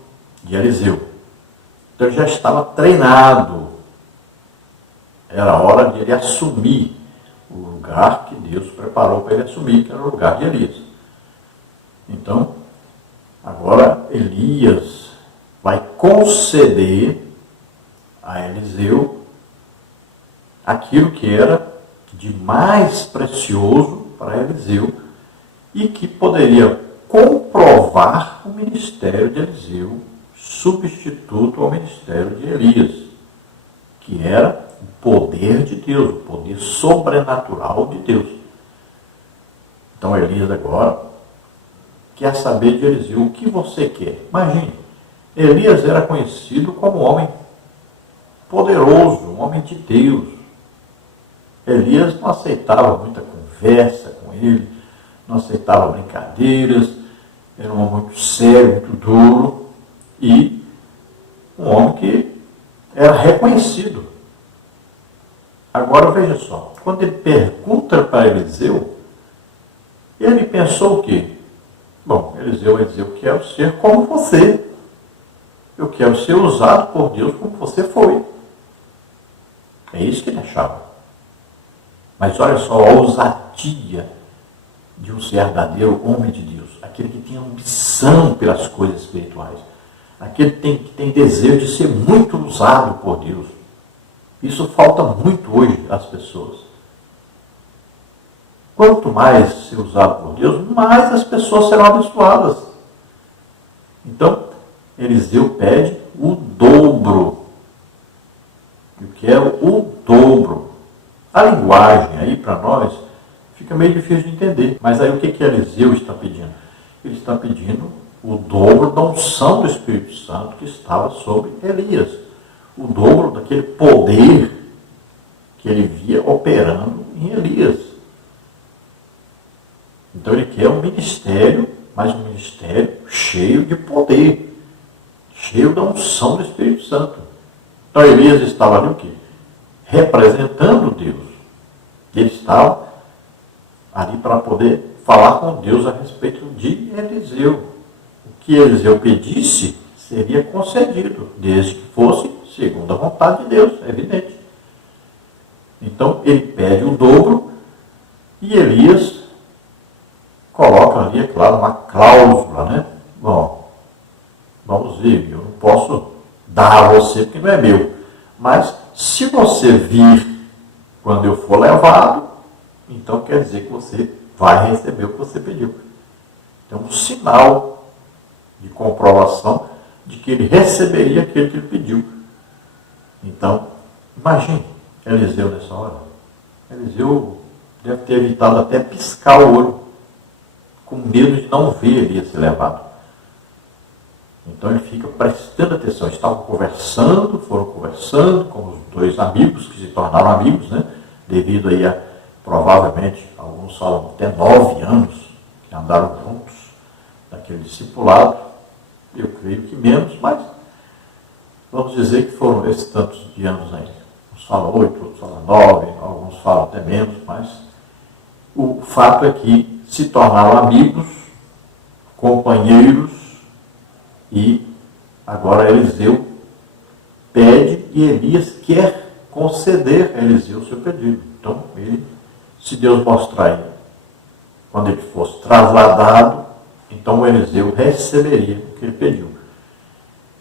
de Eliseu. Então ele já estava treinado Era hora de ele assumir o lugar que Deus preparou para ele assumir, que era o lugar de Elias. Então, agora Elias vai conceder a Eliseu aquilo que era de mais precioso para Eliseu e que poderia comprovar o ministério de Eliseu, substituto ao ministério de Elias, que era o poder de Deus, o poder sobrenatural de Deus. Então Elias agora quer saber de Eliseu: o que você quer? Imagine, Elias era conhecido como um homem poderoso, um homem de Deus. Elias não aceitava muita conversa com ele, não aceitava brincadeiras, era um homem muito sério, muito duro, e um homem que era reconhecido. Agora veja só, quando ele pergunta para Eliseu, ele pensou o quê? Bom, Eliseu vai dizer: eu quero ser como você, eu quero ser usado por Deus como você foi. É isso que ele achava. Mas olha só a ousadia de um verdadeiro homem de Deus, aquele que tem ambição pelas coisas espirituais, aquele que tem desejo de ser muito usado por Deus. Isso falta muito hoje às pessoas. Quanto mais ser usado por Deus, mais as pessoas serão abençoadas. Então, Eliseu pede o dobro. Eu quero o dobro. A linguagem aí para nós fica meio difícil de entender. Mas aí o que Eliseu está pedindo? Ele está pedindo o dobro da unção do Espírito Santo que estava sobre Elias. O dobro daquele poder que ele via operando em Elias. Então ele quer um ministério, mas um ministério cheio de poder, cheio da unção do Espírito Santo. Então Elias estava ali o quê? Representando Deus. Ele estava ali para poder falar com Deus a respeito de Eliseu. O que Eliseu pedisse seria concedido, desde que fosse segundo a vontade de Deus, é evidente. Então ele pede o dobro e Elias coloca ali, é claro, uma cláusula, né? Bom, vamos ver, eu não posso dar a você porque não é meu. Mas se você vir quando eu for levado, então quer dizer que você vai receber o que você pediu. Então, um sinal de comprovação de que ele receberia aquilo que ele pediu. Então, imagine Eliseu nessa hora. Eliseu deve ter evitado até piscar o olho, com medo de não ver Elias ser levado. Então ele fica prestando atenção. Estavam foram conversando com os dois amigos, que se tornaram amigos, né? Devido aí a, provavelmente, alguns falam até 9 anos que andaram juntos, naquele discipulado. Eu creio que menos, mas vamos dizer que foram esses tantos de anos aí. Uns falam 8, outros falam 9, alguns falam até menos, mas o fato é que se tornaram amigos, companheiros, e agora Eliseu pede e Elias quer conceder a Eliseu o seu pedido. Então, se Deus mostrar ele, quando ele fosse trasladado, então Eliseu receberia o que ele pediu.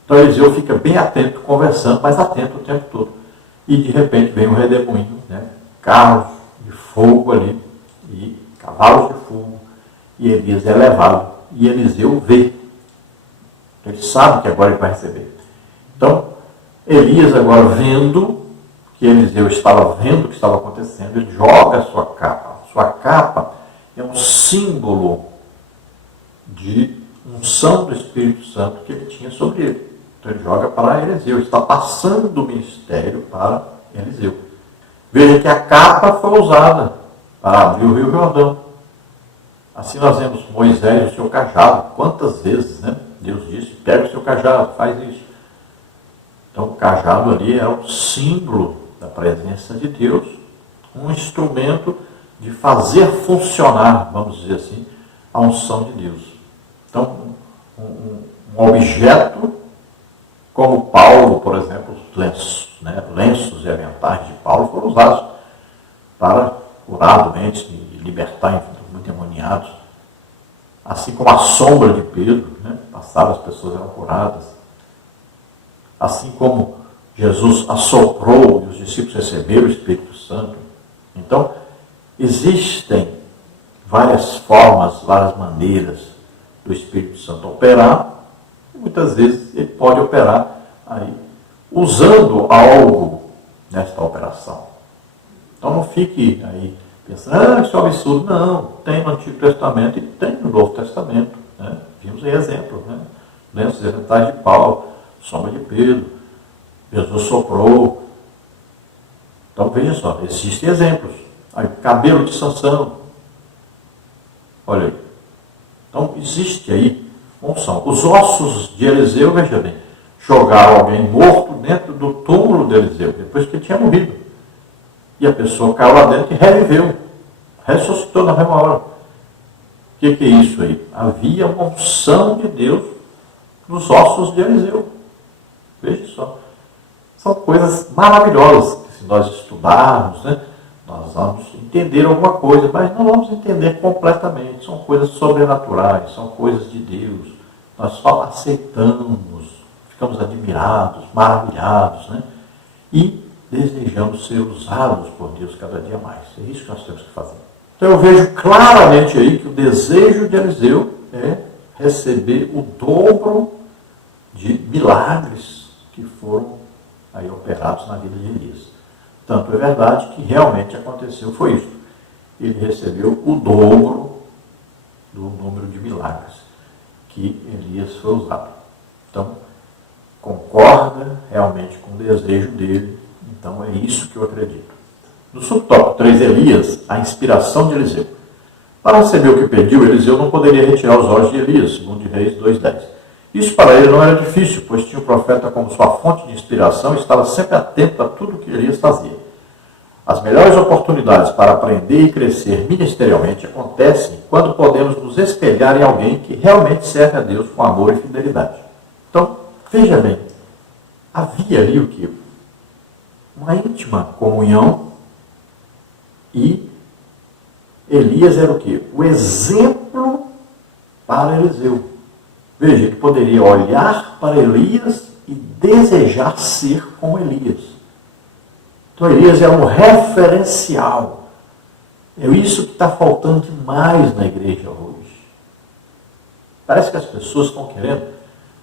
Então Eliseu fica bem atento, conversando, mas atento o tempo todo. E de repente vem um redemoinho, né? Carros de fogo ali, e cavalos de fogo, e Elias é levado, e Eliseu vê. Ele sabe que agora ele vai receber. Então, Elias agora vendo que Eliseu estava vendo o que estava acontecendo, ele joga a sua capa. Sua capa é um símbolo de unção do Espírito Santo que ele tinha sobre ele. Então ele joga para Eliseu, está passando o ministério para Eliseu. Veja que a capa foi usada para abrir o Rio Jordão. Assim nós vemos Moisés e o seu cajado. Quantas vezes, né? Deus disse: pega o seu cajado, faz isso. Então o cajado ali é o símbolo da presença de Deus, um instrumento de fazer funcionar, vamos dizer assim, a unção de Deus. Então um objeto como Paulo, por exemplo, lenços, né? Lenços e aventais de Paulo foram usados para curar doentes e libertar endemoniados. Assim como a sombra de Pedro, né? Passava, as pessoas eram curadas. Assim como Jesus assoprou e os discípulos receberam o Espírito Santo. Então, existem várias formas, várias maneiras do Espírito Santo operar. E muitas vezes ele pode operar aí usando algo nesta operação. Então não fique aí pensando, isso é um absurdo. Não, tem no Antigo Testamento e tem no Novo Testamento. Né? Vimos aí exemplos, né? Lenços e aventais de Paulo, sombra de Pedro, Jesus soprou. Então veja só, existem exemplos. Aí, cabelo de Sansão. Olha aí. Então existe aí unção. Os ossos de Eliseu, veja bem, jogaram alguém morto dentro do túmulo de Eliseu, depois que ele tinha morrido. E a pessoa caiu lá dentro e reviveu. Ressuscitou na mesma hora. O que é isso aí? Havia uma unção de Deus nos ossos de Eliseu. Veja só. São coisas maravilhosas que, se nós estudarmos, né, nós vamos entender alguma coisa, mas não vamos entender completamente. São coisas sobrenaturais, são coisas de Deus. Nós só aceitamos, ficamos admirados, maravilhados, né? E desejamos ser usados por Deus cada dia mais. É isso que nós temos que fazer. Então eu vejo claramente aí que o desejo de Eliseu é receber o dobro de milagres que foram aí operados na vida de Elias. Tanto é verdade que realmente aconteceu, foi isso. Ele recebeu o dobro do número de milagres que Elias foi usado. Então, concorda realmente com o desejo dele. Então, é isso que eu acredito. No subtópico 3, Elias, a inspiração de Eliseu. Para receber o que pediu, Eliseu não poderia retirar os olhos de Elias, segundo Reis 2:10. Isso para ele não era difícil, pois tinha o profeta como sua fonte de inspiração e estava sempre atento a tudo o que Elias fazia. As melhores oportunidades para aprender e crescer ministerialmente acontecem quando podemos nos espelhar em alguém que realmente serve a Deus com amor e fidelidade. Então, veja bem, havia ali o quê? Uma íntima comunhão e Elias era o quê? O exemplo para Eliseu. Veja, ele poderia olhar para Elias e desejar ser como Elias. Então Elias é um referencial. É isso que está faltando demais na igreja hoje. Parece que as pessoas estão querendo.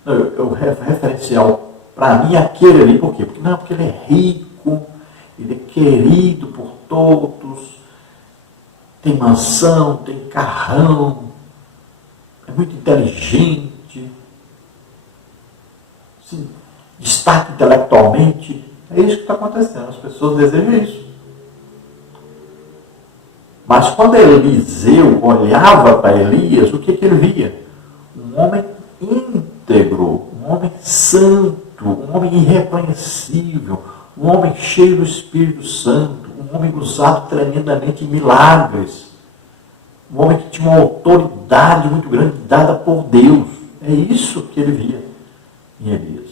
Não, o referencial para mim é aquele ali. Por quê? Porque ele é rico, ele é querido por todos, tem mansão, tem carrão, é muito inteligente, se destaca intelectualmente. É isso que está acontecendo. As pessoas desejam isso. Mas quando Eliseu olhava para Elias, o que ele via? Um homem íntegro, um homem santo, um homem irrepreensível, um homem cheio do Espírito Santo, um homem usado tremendamente em milagres, um homem que tinha uma autoridade muito grande dada por Deus. É isso que ele via em Elias.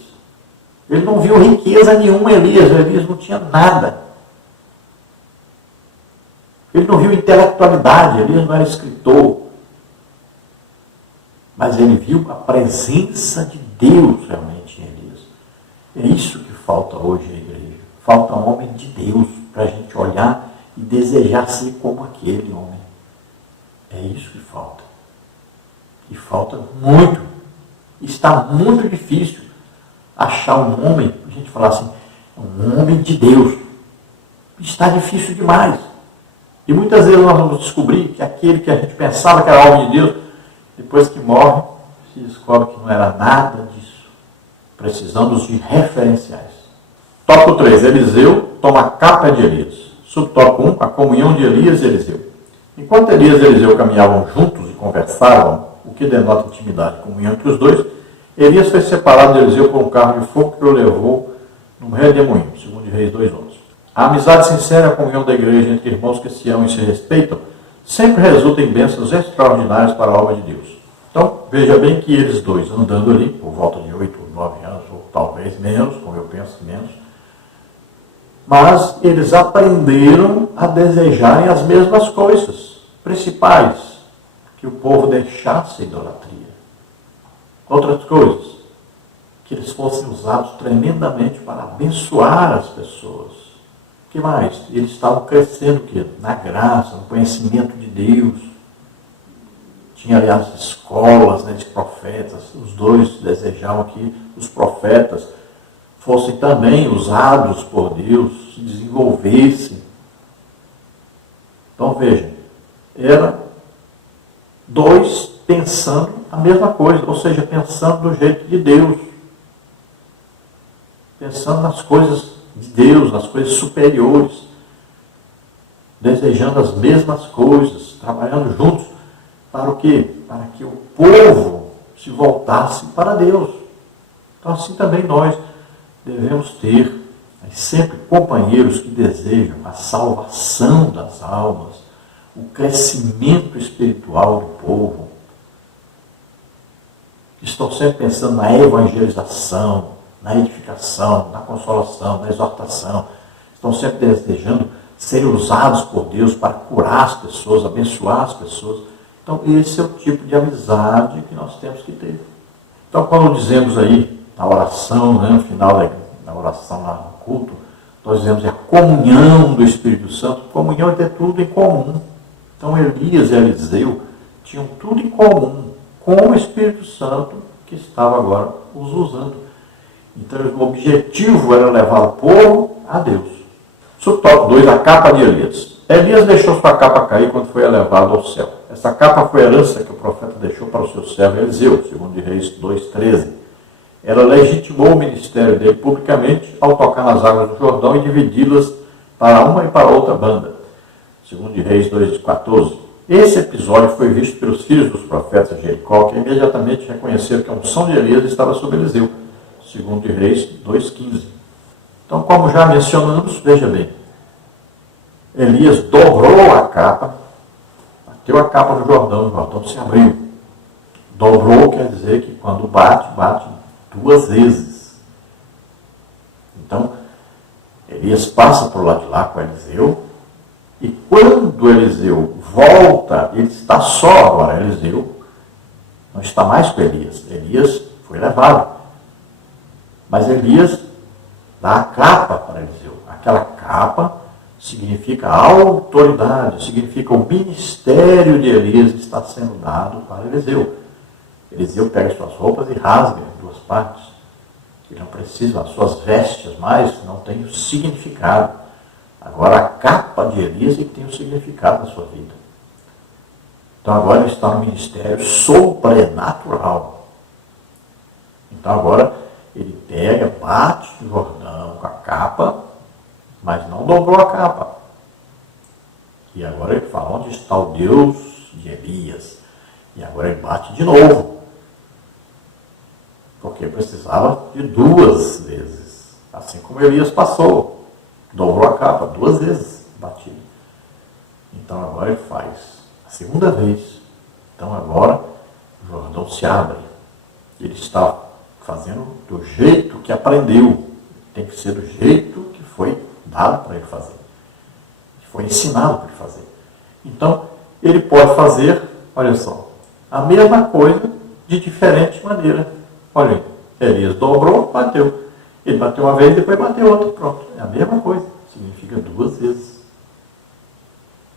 Ele não viu riqueza nenhuma em Elias. Elias não tinha nada. Ele não viu intelectualidade. Elias não era escritor. Mas ele viu a presença de Deus realmente em Elias. É isso que falta hoje à igreja. Falta um homem de Deus para a gente olhar e desejar ser como aquele homem. É isso que falta. E falta muito. Está muito difícil achar um homem, a gente falar assim, um homem de Deus. Está difícil demais. E muitas vezes nós vamos descobrir que aquele que a gente pensava que era homem de Deus, depois que morre, se descobre que não era nada disso. Precisamos de referenciais. Tópico 3, Eliseu toma a capa de Elias. Subtópico 1, a comunhão de Elias e Eliseu. Enquanto Elias e Eliseu caminhavam juntos e conversavam, o que denota intimidade e comunhão entre os dois, Elias foi separado de Eliseu por um carro de fogo que o levou num redemoinho, segundo Reis 2:11. A amizade sincera e a comunhão da igreja entre irmãos que se amam e se respeitam sempre resulta em bênçãos extraordinárias para a obra de Deus. Então, veja bem que eles dois, andando ali, por volta de 8 ou 9 anos, ou talvez menos, como eu penso, menos, Mas eles aprenderam a desejarem as mesmas coisas principais, que o povo deixasse a idolatria. Outras coisas, que eles fossem usados tremendamente para abençoar as pessoas. O que mais? Eles estavam crescendo o quê? Na graça, no conhecimento de Deus. Tinha, aliás, escolas, né, de profetas. Os dois desejavam que os profetas fossem também usados por Deus, se desenvolvessem. Então, vejam, eram dois pensando a mesma coisa, ou seja, pensando do jeito de Deus. Pensando nas coisas de Deus, nas coisas superiores. Desejando as mesmas coisas, trabalhando juntos. Para o quê? Para que o povo se voltasse para Deus. Então, assim também nós devemos ter sempre companheiros que desejam a salvação das almas, o crescimento espiritual do povo, que estão sempre pensando na evangelização, na edificação, na consolação, na exortação, estão sempre desejando ser usados por Deus para curar as pessoas, abençoar as pessoas. Então, esse é o tipo de amizade que nós temos que ter. Então, quando dizemos aí, na oração, né, no final da oração lá no culto, nós dizemos a comunhão do Espírito Santo. Comunhão é ter tudo em comum. Então, Elias e Eliseu tinham tudo em comum com o Espírito Santo que estava agora os usando. Então, o objetivo era levar o povo a Deus. Subtópico 2, a capa de Elias. Elias deixou sua capa cair quando foi elevado ao céu. Essa capa foi a herança que o profeta deixou para o seu servo Eliseu, segundo de Reis 2,13. Ela legitimou o ministério dele publicamente ao tocar nas águas do Jordão e dividi-las para uma e para outra banda, segundo de Reis 2,14. Esse episódio foi visto pelos filhos dos profetas de Jericó, que imediatamente reconheceram que a unção de Elias estava sobre Eliseu, segundo de Reis 2,15. Então, como já mencionamos, veja bem, Elias dobrou a capa, bateu a capa no Jordão, o Jordão se abriu. Dobrou quer dizer que quando bate, bate 2 vezes. Então, Elias passa para o lado de lá com Eliseu, e quando Eliseu volta, ele está só agora, Eliseu não está mais com Elias. Elias foi levado. Mas Elias dá a capa para Eliseu. Aquela capa significa autoridade, significa o ministério de Elias está sendo dado para Eliseu. Eliseu pega suas roupas e rasga em 2 partes. Ele não precisa, as suas vestes mais não têm o significado. Agora a capa de Elias é que tem o significado da sua vida. Então agora ele está no ministério sobrenatural. Então agora ele pega, bate no Jordão com a capa, mas não dobrou a capa. E agora ele fala, onde está o Deus de Elias? E agora ele bate de novo. Porque precisava de 2 vezes. Assim como Elias passou. Dobrou a capa 2 vezes, batido. Então agora ele faz a 2ª vez. Então agora o Jordão se abre. Ele está fazendo do jeito que aprendeu. Tem que ser do jeito que foi dado para ele fazer. Que foi ensinado para ele fazer. Então, ele pode fazer, olha só, a mesma coisa de diferente maneira. Olha aí, Elias dobrou, bateu. Ele bateu uma vez, depois bateu outra. Pronto, é a mesma coisa. Significa 2 vezes.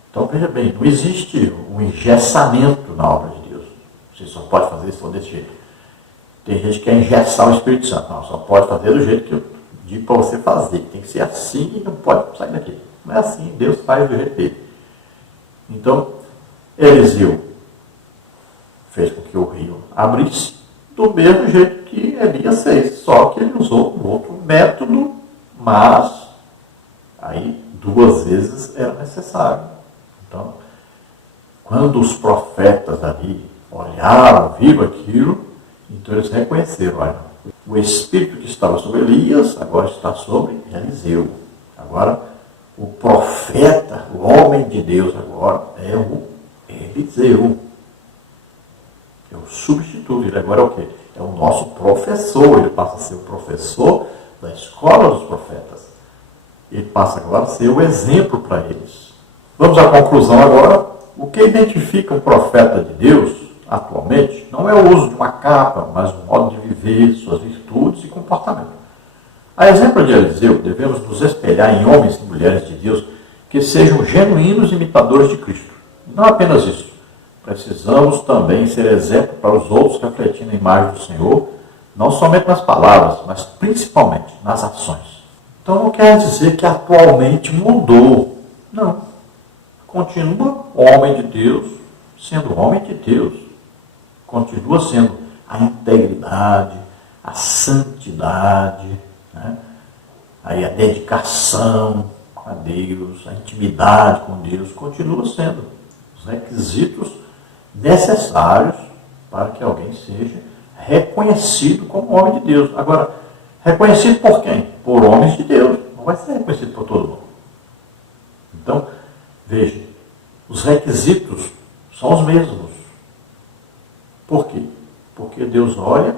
Então, veja bem, não existe um engessamento na obra de Deus. Você só pode fazer isso desse jeito. Tem gente que quer engessar o Espírito Santo. Não, só pode fazer do jeito que eu digo para você fazer. Tem que ser assim e não pode sair daqui. Não é assim, Deus faz do jeito dele. Então, Eliseu fez com que o rio abrisse do mesmo jeito que Elias fez. Só que ele usou um outro método, mas aí 2 vezes era necessário. Então, quando os profetas ali olharam, viram aquilo, então eles reconheceram, olha, o Espírito que estava sobre Elias, agora está sobre Eliseu. Agora, o profeta, o homem de Deus agora é o Eliseu. É o substituto. Ele agora é o quê? É o nosso professor. Ele passa a ser o professor da escola dos profetas. Ele passa agora a ser o exemplo para eles. Vamos à conclusão agora. O que identifica um profeta de Deus, atualmente, não é o uso de uma capa, mas o modo de viver, suas virtudes e comportamento. A exemplo de Eliseu, devemos nos espelhar em homens e mulheres de Deus que sejam genuínos imitadores de Cristo. Não apenas isso. Precisamos também ser exemplo para os outros, refletindo a imagem do Senhor, não somente nas palavras, mas principalmente nas ações. Então não quer dizer que atualmente mudou. Não. Continua homem de Deus, sendo homem de Deus. Continua sendo a integridade, a santidade, né? Aí a dedicação a Deus, a intimidade com Deus, continua sendo os requisitos necessários para que alguém seja reconhecido como homem de Deus. Agora, reconhecido por quem? Por homens de Deus. Não vai ser reconhecido por todo mundo. Então, veja, os requisitos são os mesmos. Por quê? Porque Deus olha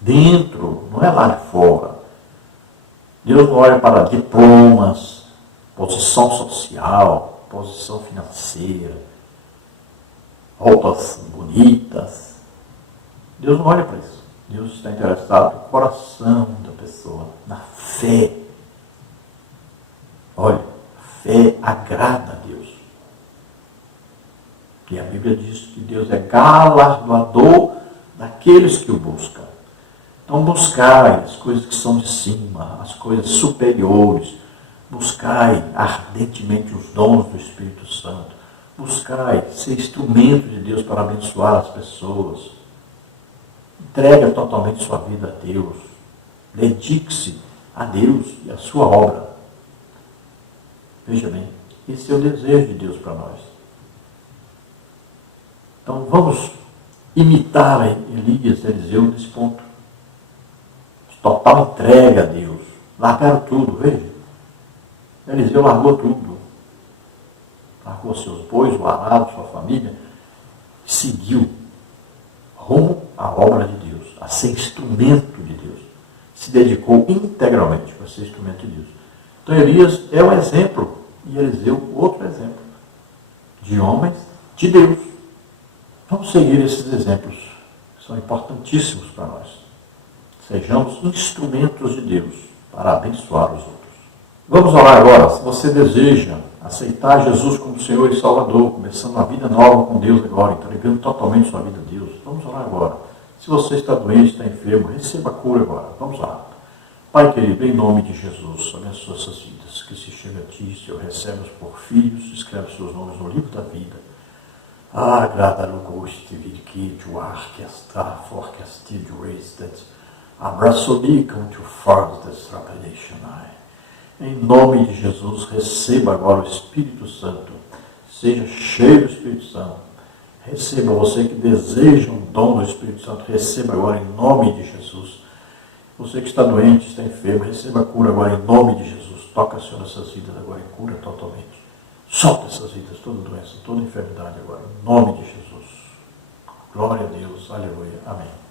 dentro, não é lá de fora. Deus não olha para diplomas, posição social, posição financeira, roupas bonitas. Deus não olha para isso. Deus está interessado no coração da pessoa, na fé. Olha, a fé agrada a Deus. E a Bíblia diz que Deus é galardoador daqueles que o buscam. Então buscai as coisas que são de cima, as coisas superiores. Buscai ardentemente os dons do Espírito Santo. Buscai ser instrumento de Deus para abençoar as pessoas. Entrega totalmente sua vida a Deus. Dedique-se a Deus e à sua obra. Veja bem, esse é o desejo de Deus para nós. Então vamos imitar Elias, Eliseu nesse ponto. Total entrega a Deus. Largaram tudo, veja. Eliseu largou tudo. Largou seus bois, o arado, sua família. Seguiu rumo à obra de Deus, a ser instrumento de Deus. Se dedicou integralmente para ser instrumento de Deus. Então Elias é um exemplo e Eliseu outro exemplo de homens de Deus. Vamos seguir esses exemplos, que são importantíssimos para nós. Sejamos instrumentos de Deus para abençoar os outros. Vamos orar agora. Se você deseja aceitar Jesus como Senhor e Salvador, começando uma vida nova com Deus agora, entregando totalmente sua vida a Deus, vamos orar agora. Se você está doente, está enfermo, receba a cura agora. Vamos orar. Pai querido, em nome de Jesus, abençoa essas vidas que se chega a Ti, Senhor, recebe-os por filhos, escreve seus nomes no livro da vida. Grada lugoste vid tu arquestar, forquestir restet, abraçolicam tu fortes rapelationai. Em nome de Jesus, receba agora o Espírito Santo. Seja cheio do Espírito Santo. Receba, você que deseja um dom do Espírito Santo, receba agora em nome de Jesus. Você que está doente, está enfermo, receba a cura agora em nome de Jesus. Toca, Senhor, essas vidas agora e cura totalmente. Solta essas vidas, toda doença, toda enfermidade agora, em nome de Jesus. Glória a Deus, aleluia, amém.